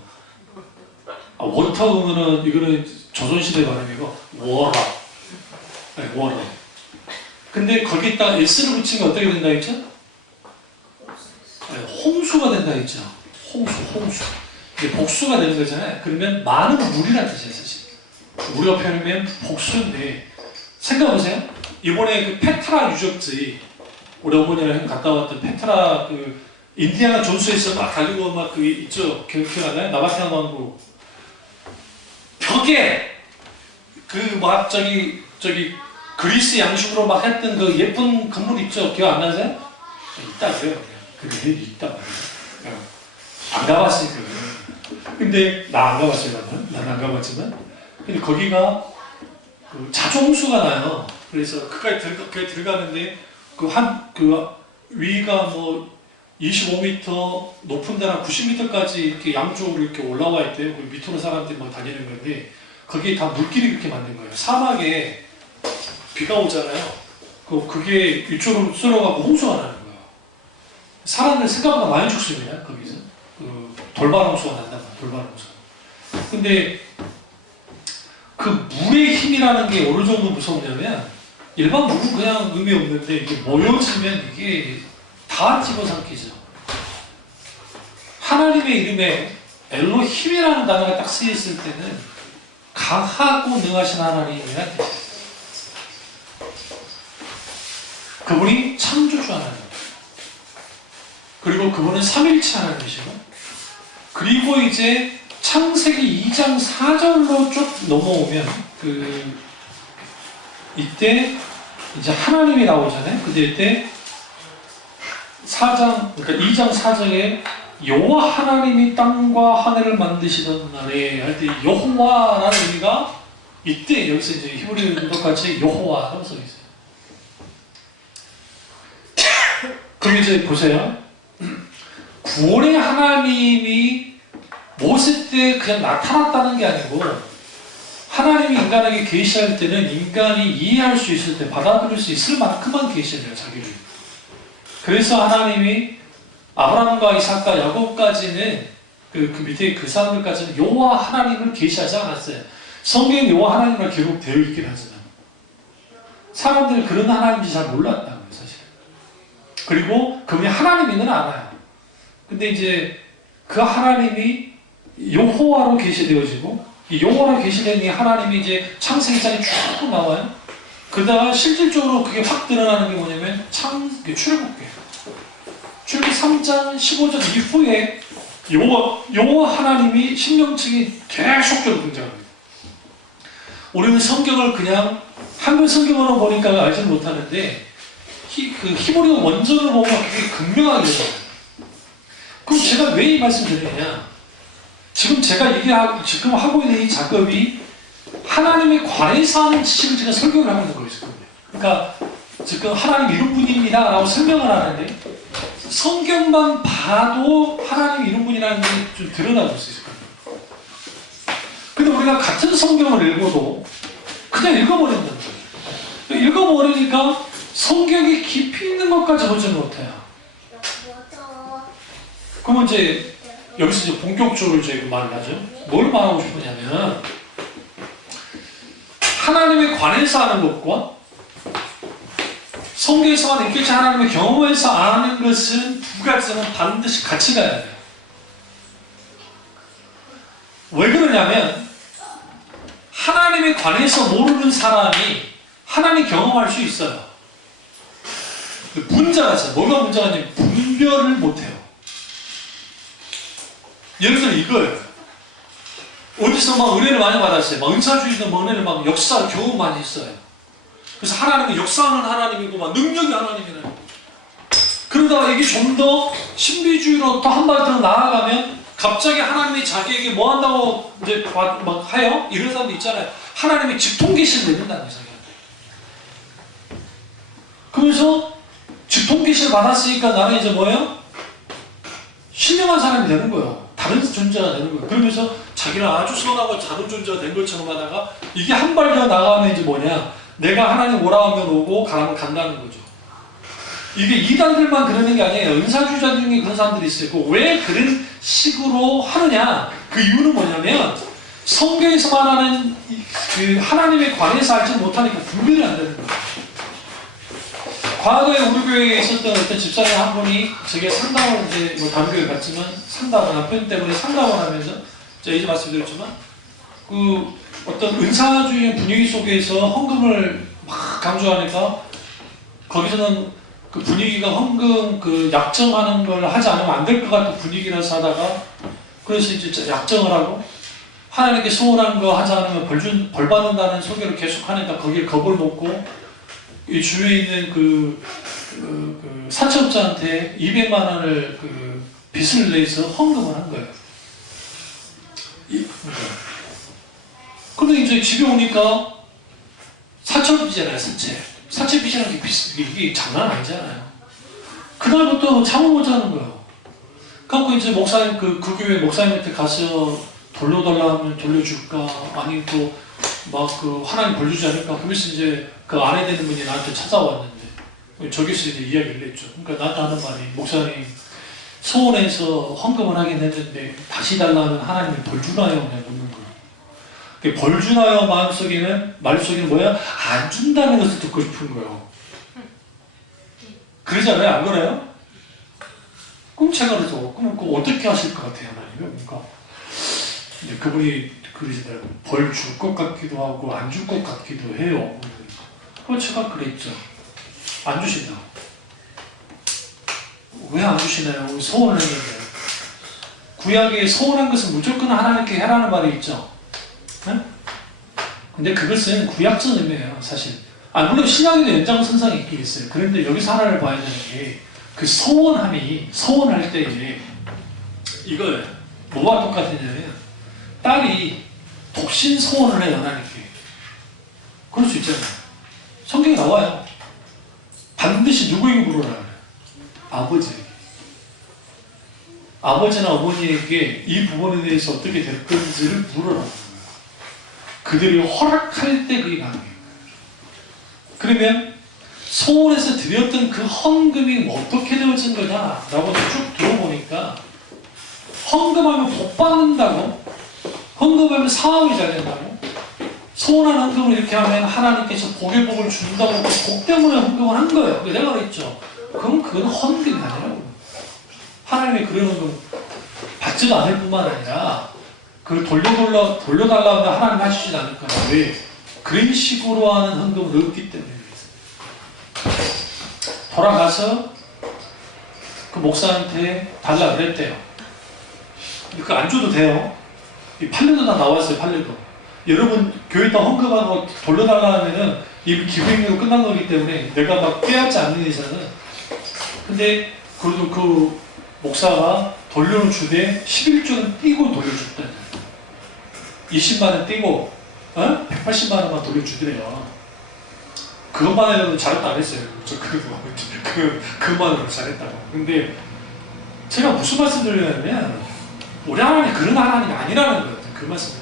워터는 이거는 조선시대 발음이고 워라. 네, 워라. 근데 거기다가 s를 붙이면 어떻게 된다 했죠? 네, 홍수가 된다 했죠. 홍수. 이게 복수가 되는 거잖아요. 그러면 많은 물이라는 뜻이에요, 사실. 우리가 표현하면 복수인데, 생각해보세요. 이번에 그 페트라 유적지, 우리 어머니랑 갔다 왔던 페트라 그 인디아나 존스에서 막 달리고 막 그 있죠. 기억나나요? 나바테나 왕국. 벽에 그 막 저기 그리스 양식으로 막 했던 그 예쁜 건물 있죠. 기억 안 나세요? 있다고요. 그게 있단 말이에요. 안 가봤으니까. 근데 나 안 가봤어요. 나는 안 가봤지만. 근데 거기가 그 자주 홍수가 나요. 그래서 그까지 들어가는데 그 위가 뭐 25m, 높은 데는 90m까지 이렇게 양쪽으로 이렇게 올라와 있대요. 그 밑으로 사람들이 막 다니는 건데, 거기에 다 물길이 그렇게 만든 거예요. 사막에 비가 오잖아요. 그게 이쪽으로 쓸어가고 홍수가 나는 거예요. 사람들 생각보다 많이 죽습니다. 거기서 그 돌발 홍수가 난단 말이에요. 돌발 홍수. 근데 그 물의 힘이라는 게 어느 정도 무섭냐면, 일반 물은 그냥 의미 없는데 이게 모여지면 이게 다 집어삼키죠. 하나님의 이름에 엘로힘이라는 단어가 딱 쓰였을 때는 강하고 능하신 하나님이라는 뜻이에요. 그분이 창조주 하나님, 그리고 그분은 삼일체 하나님이시고, 그리고 이제 창세기 2장 4절로 쭉 넘어오면 이때 이제 하나님이 나오잖아요. 근데 이때 4장, 그러니까 2장 4절에 여호와 하나님이 땅과 하늘을 만드시던 날에 할 때 여호와라는 의미가 이때 여기서 이제 히브리어도 똑같이 여호와라고 써 있어요. 그럼 이제 보세요. 구원의 하나님이 모세 때 그냥 나타났다는 게 아니고 하나님이 인간에게 계시할 때는 인간이 이해할 수 있을 때 받아들일 수 있을 만큼만 계시해요, 자기를. 그래서 하나님이 아브라함과 이삭과 야곱까지는 그 밑에 그 사람들까지는 여호와 하나님을 계시하지 않았어요. 성경에 여호와 하나님을 기록되어 있긴 하지만 사람들은 그런 하나님인지 잘 몰랐다고요, 사실. 그리고 그분이 하나님인 건 알아요. 근데 이제 그 하나님이 여호와로 계시되어지고 이 여호와로 계시된 이 하나님이 이제 창세기 장에 쭉 나와요. 그러다가 실질적으로 그게 확 드러나는 게 뭐냐면 출애굽기예요. 출애굽기 3장 15절 이후에 여호와 하나님이 신명책에 계속적으로 등장합니다. 우리는 성경을 그냥 한글 성경으로 보니까 알지 못하는데 그 히브리어 원전을 보면 그게 극명하게 나와요. 그럼 제가 왜 이 말씀 드리느냐? 지금 제가 지금 하고 있는 이 작업이 하나님에 관해서 하는 지식을 제가 설교를 하고 있는 거예요. 그러니까 지금 하나님 이름뿐입니다 라고 설명을 하는데 성경만 봐도 하나님 이름뿐이라는 게 좀 드러나고 있을 거예요. 근데 우리가 같은 성경을 읽어도 그냥 읽어버린다는 거예요. 읽어버리니까 성경이 깊이 있는 것까지 보지 못해요. 그러면 이제 여기서 이제 본격적으로 이제 말을 하죠. 뭘 말하고 싶으냐면 하나님에 관해서 하는 것과 성경에서만 있겠지 하나님의 경험에서 아는 것은 두 가지는 반드시 같이 가야 돼요. 왜 그러냐면 하나님에 관해서 모르는 사람이 하나님 경험할 수 있어요. 문제가 있어요. 뭐가 문제가 있냐면 분별을 못해요. 예를 들어 이거예요. 어디서 막 은혜를 많이 받았어요. 막 은사주의도 막 은혜를 막 역사 경험 많이 했어요. 그래서 하나님은 역사하는 하나님이고 막 능력이 하나님이네. 그러다가 이게 좀 더 신비주의로 또 한 발 더 나아가면 갑자기 하나님이 자기에게 뭐 한다고 이제 막 해요? 이런 사람도 있잖아요. 하나님이 직통계시를 내린다는 거예요. 그러면서 직통계시를 받았으니까 나는 이제 뭐예요? 신령한 사람이 되는 거예요. 다른 존재가 되는 거예요. 그러면서 자기는 아주 선하고 작은 존재가 된 것처럼 하다가 이게 한 발 더 나가면 이제 뭐냐? 내가 하나님 오라 하면 오고 가면 간다는 거죠. 이게 이단들만 그러는 게 아니에요. 은사주의자 중에 그런 사람들이 있어요. 왜 그런 식으로 하느냐? 그 이유는 뭐냐면 성경에서만 하는 그 하나님에 관해서 알지 못하니까 분별이 안 되는 거예요. 과거에 우리 교회에 있었던 어떤 집사님 한 분이 저게 상담을 이제 뭐 다른 교회 갔지만 상담을 남편 때문에 상담을 하면서 제가 이제 말씀드렸지만 그 어떤 은사주의 분위기 속에서 헌금을 막 강조하니까 거기서는 그 분위기가 헌금 그 약정하는 걸 하지 않으면 안 될 것 같은 분위기라서 하다가 그래서 이제 약정을 하고 하나님께 소원한 거 하지 않으면 벌 받는다는 소개를 계속 하니까 거기에 겁을 먹고 이 주위에 있는 그 사채업자한테 200만 원을 그 빚을 내서 헌금을 한 거예요. 근데 이제 집에 오니까 사채빚이잖아요, 사채빚이라는 게 이게 장난 아니잖아요. 그날부터 잠을 못 자는 거예요. 그래서 이제 목사님, 그 교회 목사님한테 가서 돌려달라 하면 돌려줄까? 아니, 또, 막 하나님 벌 주지 않을까? 그래서 이제 그 아내 되는 분이 나한테 찾아왔는데, 저기서 이제 이야기를 했죠. 그러니까 나한테 하는 말이, 목사님, 소원해서 헌금을 하긴 했는데, 다시 달라면 하나님이 벌 주나요? 그냥 묻는 거예요. 벌 주나요? 마음속에는 뭐야? 안 준다는 것을 듣고 싶은 거예요. 그러잖아요? 안 그래요? 그럼 제가 그래서 그럼 어떻게 하실 것 같아요? 하나님은 뭔가 근데 그분이 그러시더라고요. 벌 줄 것 같기도 하고 안 줄 것 같기도 해요. 그럼 제가 그랬죠. 안 주신다고. 왜 안 주시나요? 소원을 했는데. 구약에 소원한 것은 무조건 하나님께 해라는 말이 있죠. 네? 근데 그것은 구약적 의미예요, 사실. 물론 신약에도 연장선상이 있긴 있어요. 그런데 여기서 하나를 봐야 되는 게 그 소원할 때에 이거예요. 뭐와 똑같으냐면 딸이 독신 소원을 해요, 하나님께. 그럴 수 있잖아요. 성경에 나와요. 반드시 누구에게 물어라 그래요? 아버지에게. 아버지나 어머니에게 이 부분에 대해서 어떻게 될 건지를 물어라는 거예요. 그들이 허락할 때 그게 가능해요. 그러면 소원에서 드렸던 그 헌금이 어떻게 되어진 거냐라고 쭉 들어보니까 헌금하면 복 받는다고, 헌금하면 사업이 잘 된다고, 소원한 헌금을 이렇게 하면 하나님께서 복의 복을 준다고 복 때문에 헌금을 한 거예요. 내가 그랬죠. 그건 헌금이 아니라고. 하나님이 그런 헌금 받지도 않을 뿐만 아니라 그걸 돌려달라고 하면 하나님 하시지 않을 거야. 왜? 그런 식으로 하는 헌금을 얻기 때문에. 돌아가서 그 목사한테 달라 그랬대요. 그거 안 줘도 돼요. 이 판례도 다 나왔어요. 판례도. 여러분 교회에다 헌금하고 돌려달라 하면은 이 기부행위로 끝난 거기 때문에 내가 막 빼앗지 않는 이상은. 근데 그래도 그 목사가 돌려는 주되 11조는 띄고 돌려줬다는 20만 원 띄고 180만 원만 돌려주더래요. 그것만 해도 잘했다 안 했어요. 그것만으로 잘했다고. 근데 제가 무슨 말씀 드리냐면 우리 하나님이 그런 하나님이 아니라는 거예요. 그 말씀을.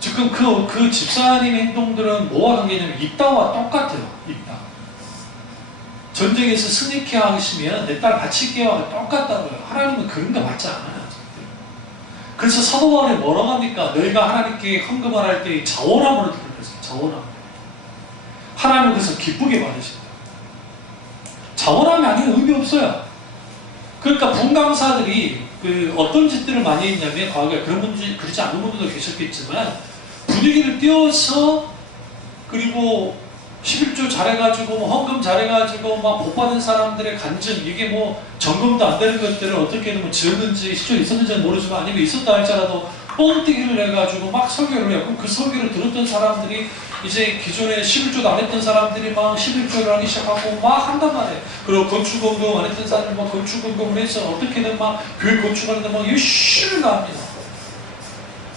지금 그 집사님의 행동들은 뭐와 관계냐면 입다와 똑같아요. 입다. 전쟁에서 승리케 하시면 내 딸 바칠게요가 똑같다고요. 하나님은 그런 거 맞지 않아요. 그래서 사도 바울이 뭐라고 합니까? 너희가 하나님께 헌금을 할 때 자원함으로 드릴 것이다. 자원함. 하나님은 그래서 기쁘게 받으신다. 자원함이 아니면 의미 없어요. 그러니까 분강사들이 어떤 짓들을 많이 했냐면 과거에 그런 분들 그렇지 않은 분들도 계셨겠지만 분위기를 띄워서 그리고 11조 잘해가지고 헌금 잘해가지고 막 복받은 사람들의 간증 이게 뭐 점검도 안 되는 것들을 어떻게든 뭐 지었는지 실제 있었는지는 모르지만 아니면 있었다 할지라도 뻥튀기를 해가지고 막 설교를 해요. 그럼 그 설교를 들었던 사람들이 이제 기존에 11조도 안 했던 사람들이 막 11조를 하기 시작하고 막 한단 말이에요. 그리고 건축원금 안 했던 사람들 막 건축원금을 해서 어떻게든 막 교회 건축하는데 막 열심히 나옵니다.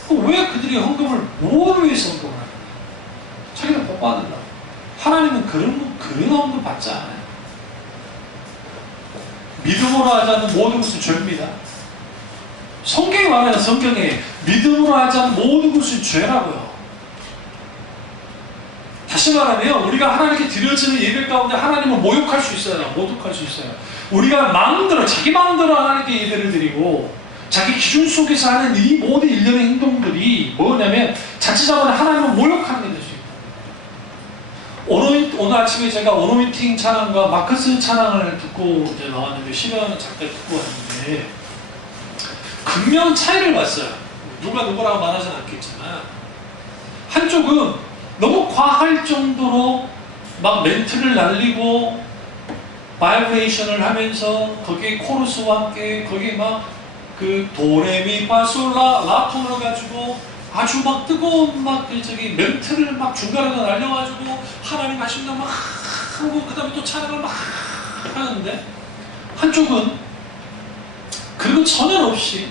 왜 그들이 헌금을 뭘 위해서 헌금을 하냐? 자기는 복 받는다. 하나님은 그런 헌금 받지 않아요. 믿음으로 하지 않는 모든 것은 죄입니다. 성경에 말해요. 성경에 믿음으로 하지 않는 모든 것은 죄라고요. 다시 말하면 우리가 하나님께 드려지는 예배 가운데 하나님을 모욕할 수 있어요. 모독할 수 있어요. 우리가 마음대로 자기 마음대로 하나님께 예배를 드리고 자기 기준 속에서 하는 이 모든 일련의 행동들이 뭐냐면 자칫하면 하나님을 모욕하는 게 될 수 있다. 오늘 아침에 제가 오노미팅 찬양과 마커스 찬양을 듣고 이제 나왔는데 시간을 잠깐 듣고 왔는데 극명 차이를 봤어요. 누가 누구라고 말하진 않겠지만 한쪽은 너무 과할 정도로 막 멘트를 날리고 바이브레이션을 하면서 거기에 코러스와 함께 거기에 막 그 도레미파솔라 라톤을 가지고 아주 막 뜨거운 막 멘트를 막 중간에 날려가지고 하나님 하신다 막 하고 그 다음에 또 찬양을 막 하는데 한쪽은 그런 거 전혀 없이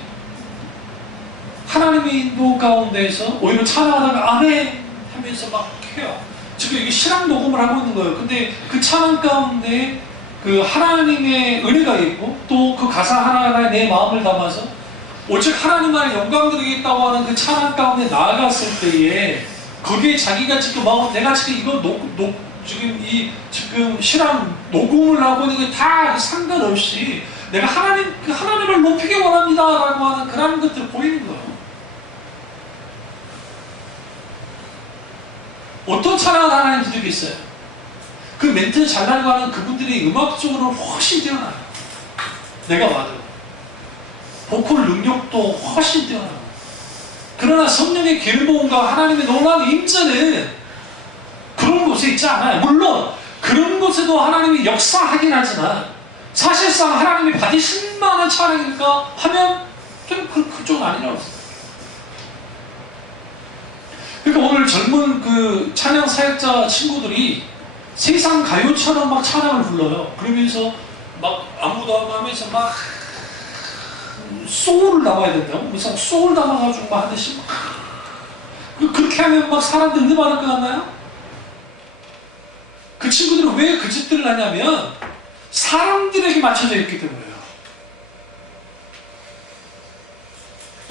하나님의 인도 가운데에서 오히려 찬양하다가 아멘 하면서 막 해요. 지금 이게 실황 녹음을 하고 있는 거예요. 근데 그 찬양 가운데 그 하나님의 은혜가 있고 또 그 가사 하나하나에 내 마음을 담아서 오직 하나님만의 영광 드리겠다고 하는 그 찬양 가운데 나아갔을 때에 거기에 자기가 지금 내가 지금 이거 지금 실황 녹음을 하고 있는 게 다 상관없이 내가 하나님을 높이기 원합니다 라고 하는 그런 것들을 보이는 거예요. 어떤 찬양을 하나님 드리겠어요? 그 멘트 잘 나가는 그분들이 음악적으로 훨씬 뛰어나요. 내가 봐도 보컬 능력도 훨씬 뛰어나요. 그러나 성령의 기름 부음과 하나님의 놀라운 임재는 그런 곳에 있지 않아요. 물론 그런 곳에도 하나님이 역사하긴 하지만 사실상 하나님이 받으실 만한 찬양일까 하면 좀 그쪽은 아니라고 했어요. 그러니까 오늘 젊은 그 찬양 사역자 친구들이 세상 가요처럼 막 찬양을 불러요. 그러면서 막 안무담하면서 막 소울을 담아야 된다고? 무슨 소울 담아가지고 막 하듯이 막 그렇게 하면 막 사람들 은혜 받을 것 같나요? 그 친구들은 왜 그 짓들을 하냐면 사람들에게 맞춰져 있기 때문에요.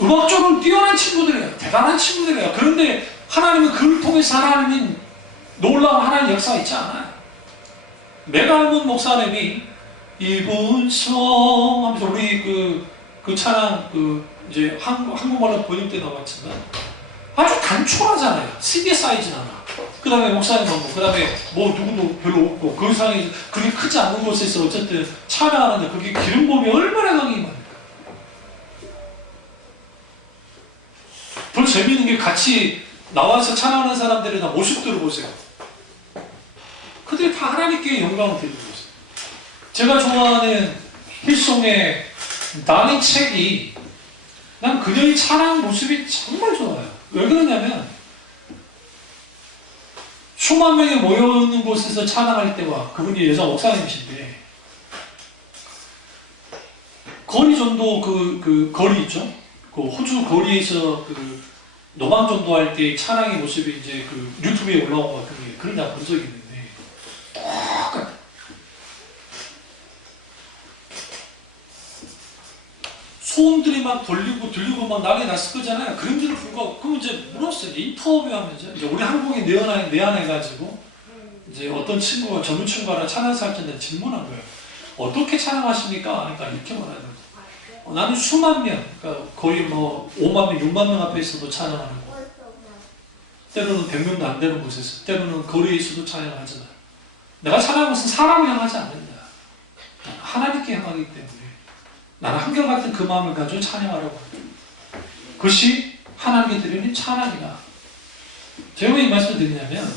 음악적으로 뛰어난 친구들이에요. 대단한 친구들이에요. 그런데 하나님은 그를 통해서 하나님이 놀라운 하나님의 역사가 있지 않아요. 메갈문 목사님이 이분성 하면서 우리 그 찬양 이제 한국말로 번역돼 나왔지만 아주 단촐하잖아요. CD 사이즈는 하나. 그 다음에 목사님 그 다음에 뭐 누구도 별로 없고 그 이상이 그렇게 크지 않은 곳에서 어쨌든 찬양하는데 그게 기름 부음이 얼마나 강해입니까? 더 재미있는 게 같이 나와서 찬양하는 사람들의 다 모습들을 보세요. 그들이 다 하나님께 영광을 드리는 거죠. 제가 좋아하는 힐송의 나는 책이 난 그녀의 찬양 모습이 정말 좋아요. 왜 그러냐면 수만 명이 모여있는 곳에서 찬양할 때와 그분이 여자 목사님이신데 거리 전도 그 거리 있죠? 그 호주 거리에서 그 노방 전도할 때 찬양의 모습이 이제 그 유튜브에 올라온 것 같은 게 그런 날 본 적이 있는데 똑같아. 소음들이 막 들리고 막 난리 났을 거잖아요. 그런지를 불구하고 그럼 이제 물었어요. 인터뷰하면서 이제 우리 한국에 내한해가지고 이제 어떤 친구가 젊은 친구가 찬양 사역자한테 질문한 거예요. 어떻게 찬양하십니까? 그러니까 이렇게 말하는 거예요. 나는 수만 명, 그러니까 거의 뭐 5만 명, 6만 명 앞에서도 찬양하는 거. 때로는 100명도 안 되는 곳에서, 때로는 거리에서도 찬양하잖아요. 내가 찬양하는 것은 사람을 향하지 않는다. 하나님께 향하기 때문에. 나는 한결같은 그 마음을 가지고 찬양하라고 합니다. 그것이 하나님께 드리는 찬양이다. 제가 왜 이 말씀을 드리냐면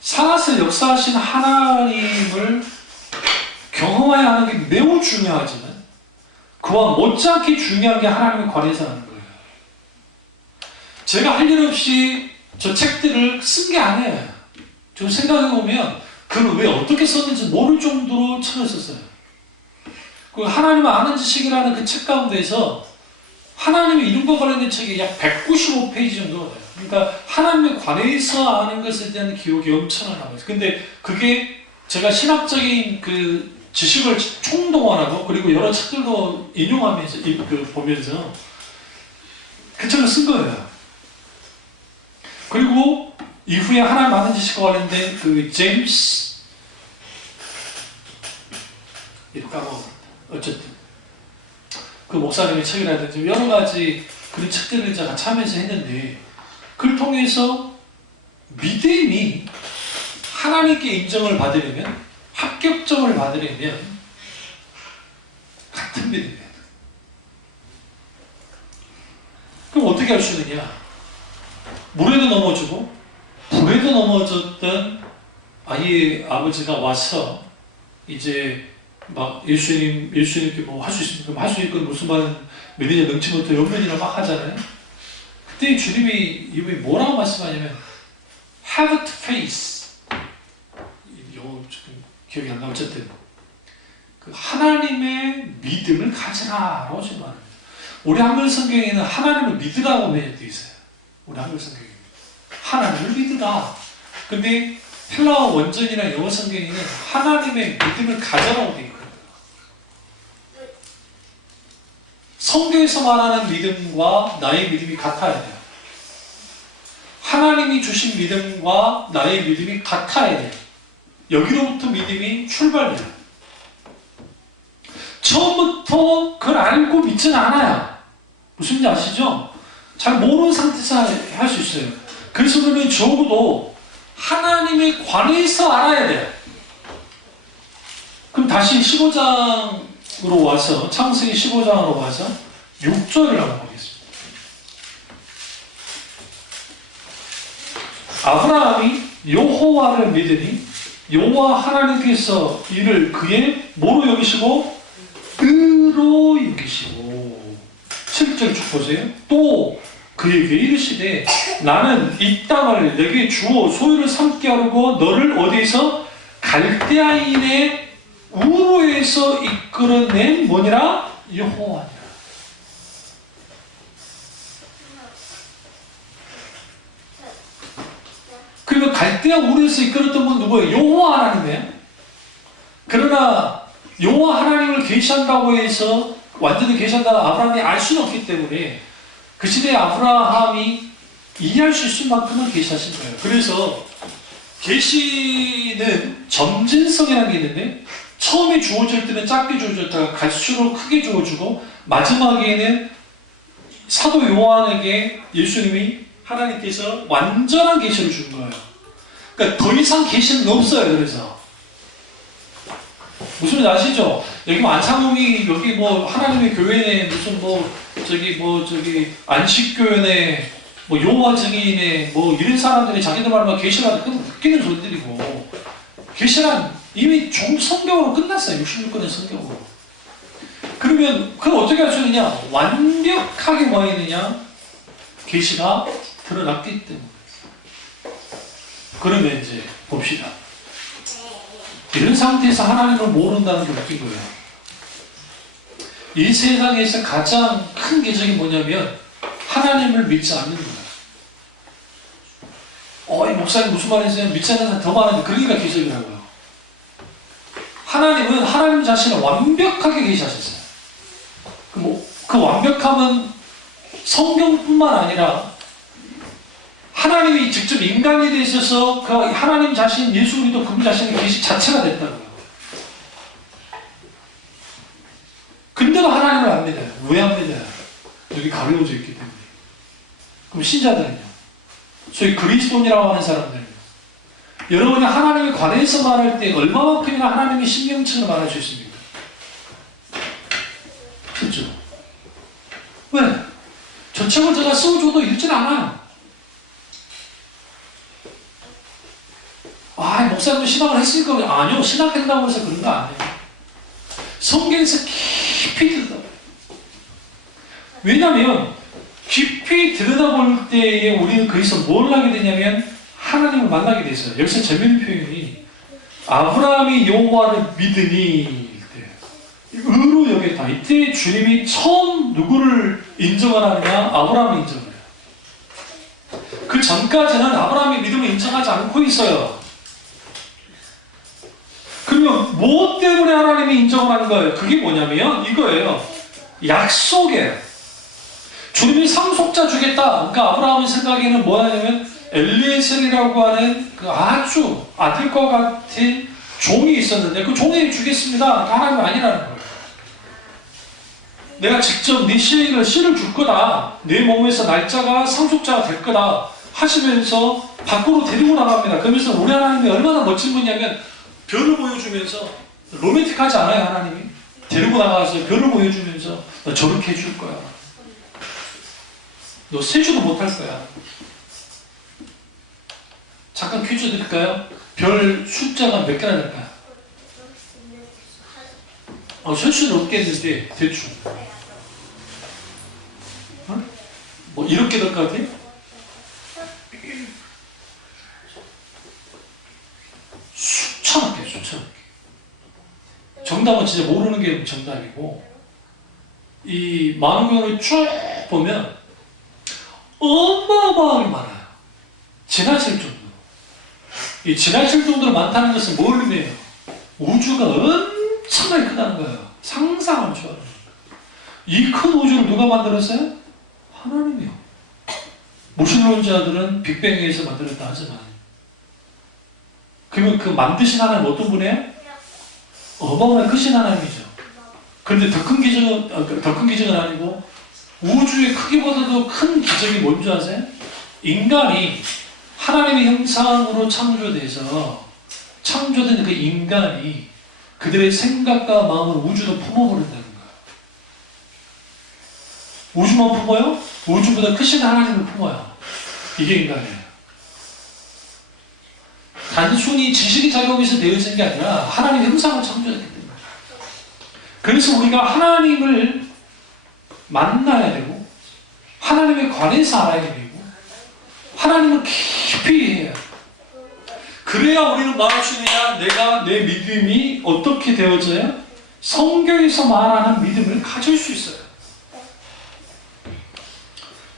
살아서 역사하신 하나님을 경험해야 하는 게 매우 중요하지만 그와 못지않게 중요한 게 하나님에 관해서 하는 거예요. 제가 할 일 없이 저 책들을 쓴 게 아니에요. 좀 생각해보면 그걸 왜 어떻게 썼는지 모를 정도로 책을 썼어요. 그 하나님을 아는 지식이라는 그 책 가운데서 하나님의 이름과 관련된 책이 약 195페이지 정도가 돼요. 그러니까 하나님에 관해서 아는 것에 대한 기억이 엄청나게 남아요. 근데 그게 제가 신학적인 그 지식을 총동원하고 그리고 여러 책들도 인용하면서 보면서 그 책을 쓴 거예요. 그리고 이후에 하나님 아는 지식과 관련된 그 제임스 이름 까먹었다. 어쨌든 그 목사님의 책이라든지 여러 가지 그런 책들을 제가 같이 하면서 했는데 그걸 통해서 믿음이 하나님께 인정을 받으려면 합격점을 받으려면 같은 믿음이에요. 그럼 어떻게 할 수 있느냐? 물에도 넘어지고 불에도 넘어졌던 아이의 아버지가 와서 이제 막 예수님께 뭐 할 수 있으면 그럼 할 수 있건 무슨 말은 믿으냐 능치 못해 연변이나 막 하잖아요. 그때 주님이 이분이 뭐라고 말씀하냐면 have faith 영어 조금 기억이 안 나. 어쨌든 그 하나님의 믿음을 가지라라고 지금 말합니다. 우리 한글 성경에는 하나님을 믿으라고 되어 있어요. 우리 한글 성경에 하나님을 믿으라. 근데 헬라어 원전이나 영어 성경에는 하나님의 믿음을 가져라고 되어 있거든요. 성경에서 말하는 믿음과 나의 믿음이 같아야 돼요. 하나님이 주신 믿음과 나의 믿음이 같아야 돼요. 여기로부터 믿음이 출발돼요. 처음부터 그걸 알고 믿지는 않아요. 무슨 지 아시죠? 잘 모르는 상태에서 할 수 있어요. 그래서 그러면 적어도 하나님에 관해서 알아야 돼요. 그럼 다시 15장으로 와서, 창세기 15장으로 와서 6절을 한번 보겠습니다. 아브라함이 여호와를 믿으니 여호와 하나님께서 이를 그의 뭐로 여기시고 의로 여기시고. 7절 쭉 보세요. 또 그에게 이르시되 나는 이 땅을 내게 주어 소유를 삼게 하려고 너를 어디에서 갈대아인의 우르에서 이끌어낸 뭐니라? 여호와니라. 그러면 갈대아 우르에서 이끌었던 분 누구예요? 여호와 하나님이에요. 그러나 여호와 하나님을 계시한다고 해서 완전히 계시한다고 아브라함이 알 수는 없기 때문에 그 시대에 아브라함이 이해할 수 있을 만큼은 계시하신 거예요. 그래서 계시는 점진성이라는 게 있는데 처음에 주어질 때는 작게 주어졌다가 갈수록 크게 주어지고 마지막에는 사도 요한에게 예수님이 하나님께서 완전한 계시를 준 거예요. 그러니까 더 이상 계시는 없어요. 그래서 무슨 말 아시죠? 여기 뭐 안창홍이 여기 뭐 하나님의 교회네 무슨 뭐 저기 안식교회네 뭐 여호와 증인네 뭐 이런 사람들이 자기들 말만 계시라는 건 웃기는 소리들이고, 계시란 이미 성경으로 끝났어요. 66권의 성경으로. 그러면 그걸 어떻게 할 수 있느냐? 완벽하게 뭐 있느냐? 계시가 드러났기 때문에. 그러면 이제 봅시다. 이런 상태에서 하나님을 모른다는 게 웃긴 거예요. 이 세상에서 가장 큰 기적이 뭐냐면 하나님을 믿지 않는 거예요. 이 목사님 무슨 말이세요? 믿지 않는 사람 더 많은데 그러니까 기적이라고요. 하나님은 하나님 자신을 완벽하게 계시하셨어요. 그 완벽함은 성경뿐만 아니라 하나님이 직접 인간이 돼 있어서 그 하나님 자신, 예수 그리스도 그분 자신의 계시 자체가 됐다고요. 근데도 하나님을 안 믿어요. 왜 안 믿어요? 여기 가려져 있기 때문에. 그럼 신자들은요? 소위 그리스도인이라고 하는 사람들은요? 여러분이 하나님에 관해서 말할 때 얼마만큼이나 하나님의 신명층을 말할 수 있습니까? 그렇죠? 왜? 저 책을 제가 써줘도 읽질 않아요. 목사님도 신학을 했으니까. 아니요, 신학한다고 해서 그런 거 아니에요. 성경에서 깊이 들여다봐요. 왜냐하면 깊이 들여다볼 때에 우리는 거기서 뭘 하게 되냐면 하나님을 만나게 됐어요. 여기서 재밌는 표현이 아브라함이 여호와를 믿으니 의로 여겼다. 이때 주님이 처음 누구를 인정을 하느냐? 아브라함을 인정을 해요. 그 전까지는 아브라함의 믿음을 인정하지 않고 있어요. 그러면 무엇 때문에 하나님이 인정을 하는 거예요? 그게 뭐냐면 이거예요. 약속이에요. 주님이 상속자 주겠다. 그러니까 아브라함의 생각에는 뭐냐면 엘리에셀이라고 하는 그 아주 아들과 같은 종이 있었는데 그 종에게 주겠습니다. 그러니까 하나님은 아니라는 거예요. 내가 직접 네 씨를 줄 거다. 내 몸에서 날짜가 상속자가 될 거다. 하시면서 밖으로 데리고 나갑니다. 그러면서 우리 하나님이 얼마나 멋진 분이냐면 별을 보여주면서, 로맨틱하지 않아요? 하나님이 데리고 나가서 별을 보여주면서 너 저렇게 해줄 거야. 너 세수도 못할 거야. 잠깐 퀴즈 드릴까요? 별 숫자가 몇 개나 될까요? 세수는 없겠는데 대충 뭐 이렇게 될 것 같아요? 수천억 개, 수천억 개. 정답은 진짜 모르는 게 정답이고, 이 만원경을 쭉 보면 어마어마하게 많아요. 지나칠 정도로. 이 지나칠 정도로 많다는 것은 뭘 의미해요? 우주가 엄청나게 크다는 거예요. 상상을 초월하는 거예요. 이 큰 우주를 누가 만들었어요? 하나님이요. 무신론자들은 빅뱅에서 만들었다 하지만, 그러면 그 만드신 하나님 어떤 분이에요? 어마어마한 크신 하나님이죠. 그런데 더 큰 기적은 아니고 우주의 크기보다도 큰 기적이 뭔지 아세요? 인간이 하나님의 형상으로 창조된 그 인간이 그들의 생각과 마음을 우주로 품어버린다는 거예요. 우주만 품어요? 우주보다 크신 하나님을 품어요. 이게 인간이에요. 단순히 지식이 작용해서 되어진 게 아니라 하나님의 형상을 창조했기 때문에. 그래서 우리가 하나님을 만나야 되고 하나님에 관해서 알아야 되고 하나님을 깊이 해야 돼요. 그래야 우리는 말할 수 있느냐? 내 믿음이 어떻게 되어져요? 성경에서 말하는 믿음을 가질 수 있어요.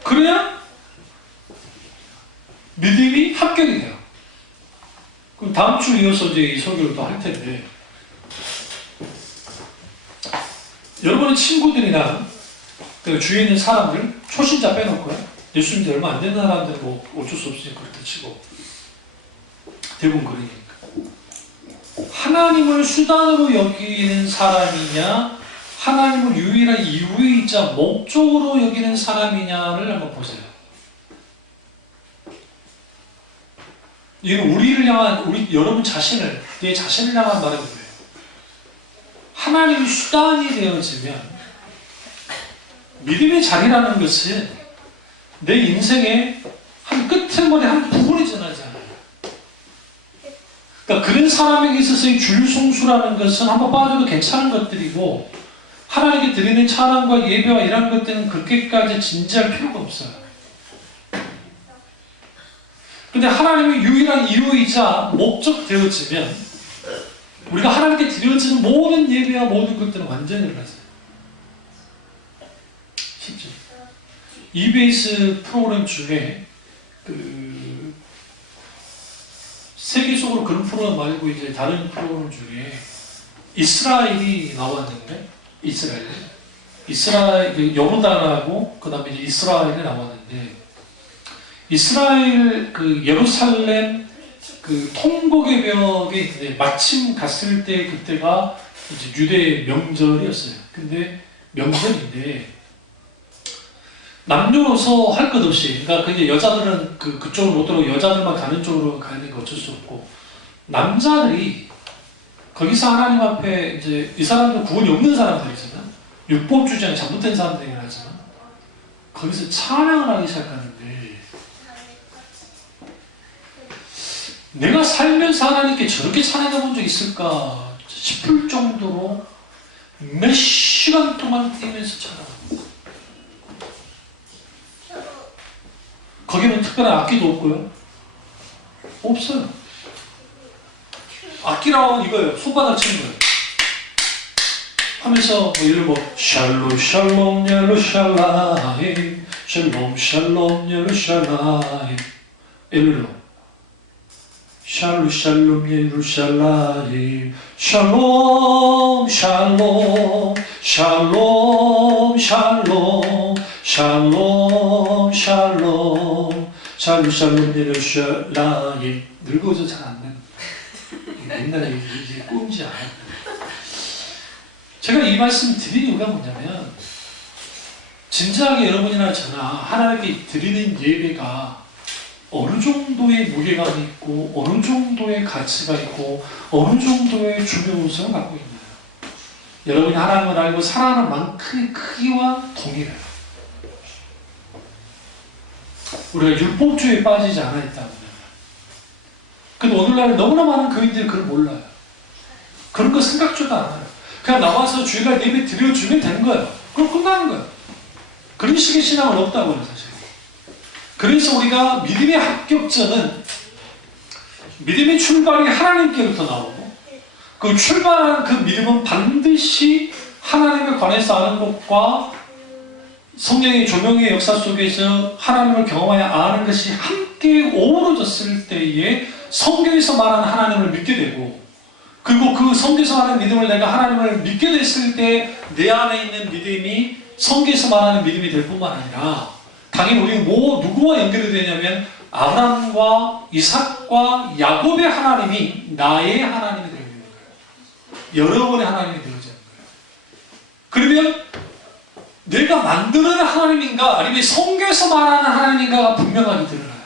그래야 믿음이 합격이 돼요. 그럼 다음 주 이어서 이제 이 설교를 또 할 텐데, 여러분의 친구들이나 그 주위에 있는 사람들, 초신자 빼놓고요. 예수 믿는 얼마 안 되는 사람들은 뭐 어쩔 수 없이 그렇다 치고 대부분 그러니까. 하나님을 수단으로 여기는 사람이냐, 하나님을 유일한 이유이자 목적으로 여기는 사람이냐를 한번 보세요. 이건 우리를 향한, 여러분 자신을, 내 자신을 향한 말인 거예요. 하나님이 수단이 되어지면, 믿음의 자리라는 것은 내 인생의 한 끝머리 한 부분이 지나지 않아요. 그러니까 그런 사람에게 있어서의 줄송수라는 것은 한번 빠져도 괜찮은 것들이고, 하나님께 드리는 찬양과 예배와 이런 것들은 그렇게까지 진지할 필요가 없어요. 근데 하나님의 유일한 이유이자 목적 되어지면 우리가 하나님께 드려지는 모든 예배와 모든 것들은 완전히 달라져요. 쉽죠? EBS 프로그램 중에 세계적으로 그런 프로그램 말고 이제 다른 프로그램 중에 이스라엘이 나왔는데, 이스라엘 그 요르단하고 그 다음에 이제 이스라엘이 나왔는데, 이스라엘 그 예루살렘 그 통곡의 벽에 이제 마침 갔을 때 그때가 이제 유대 명절이었어요. 근데 명절인데 남녀노소 할 것 없이, 그러니까 그게 여자들은 그쪽으로 못 들어오고 여자들만 가는 쪽으로 가는 게 어쩔 수 없고, 남자들이 거기서 하나님 앞에 이제 이 사람들 구원이 없는 사람들이잖아. 율법 주장에 잘못된 사람들이긴 하지만 거기서 찬양을 하기 시작하는데, 내가 살면서 하나님께 저렇게 찬양해 본 적 있을까 싶을 정도로 몇 시간 동안 뛰면서 찬양합니다. 거기는 특별한 악기도 없고요. 없어요. 악기라고 이거예요. 손바닥 치는 거예요. 하면서 뭐 예를 뭐 샬롬 샬롬 예루샬라임 샬롬 샬롬 예루샬라임 예를로 샬롬 샬롬 예루샬라임 샬롬 샬롬 샬롬 샬롬 샬롬 샬롬 샬롬 샬롬 예루샬라임. 늙어서 잘 안 되는, 옛날에 이게 꼼지 않아요. 제가 이 말씀 드린 이유가 뭐냐면, 진지하게 여러분이나 저나 하나님께 드리는 예배가 어느 정도의 무게감이 있고 어느 정도의 가치가 있고 어느 정도의 중요성을 갖고 있나요? 여러분이 하나님을 알고 살아가는 만큼의 크기와 동일해요. 우리가 율법주의에 빠지지 않아 있다면, 근데 오늘날 너무나 많은 교인들이 그걸 몰라요. 그런 거 생각조차 안 해요. 그냥 나와서 주일날 예배 드려주면 되는 거예요. 그럼 끝나는 거예요. 그런 식의 신앙은 없다고요, 사실. 그래서 우리가 믿음의 합격점은 믿음의 출발이 하나님께로부터 나오고, 그 출발한 그 믿음은 반드시 하나님에 관해서 아는 것과 성령의 조명의 역사 속에서 하나님을 경험하여 아는 것이 함께 어우러졌을 때에 성경에서 말하는 하나님을 믿게 되고, 그리고 그 성경에서 말하는 믿음을 내가 하나님을 믿게 됐을 때 내 안에 있는 믿음이 성경에서 말하는 믿음이 될 뿐만 아니라, 당연히 우리는 누구와 연결이 되냐면 아브라함과 이삭과 야곱의 하나님이 나의 하나님이 되는 거예요. 여러분의 하나님이 되어지는 거예요. 그러면 내가 만드는 하나님인가 아니면 성경에서 말하는 하나님인가가 분명하게 드러나요.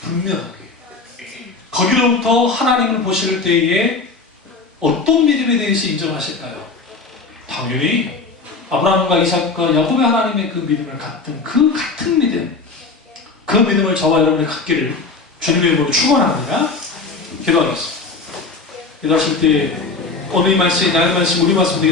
분명하게. 거기로부터 하나님을 보실 때에 어떤 믿음에 대해서 인정하실까요? 당연히 아브라함과 이삭과 야곱의 하나님의 그 믿음을 갖던 그 같은 믿음, 그 믿음을 저와 여러분이 갖기를 주님의 이름으로 축원합니다. 기도하겠습니다. 기도하실 때 오늘 이 말씀이 나의 말씀, 우리 말씀 되게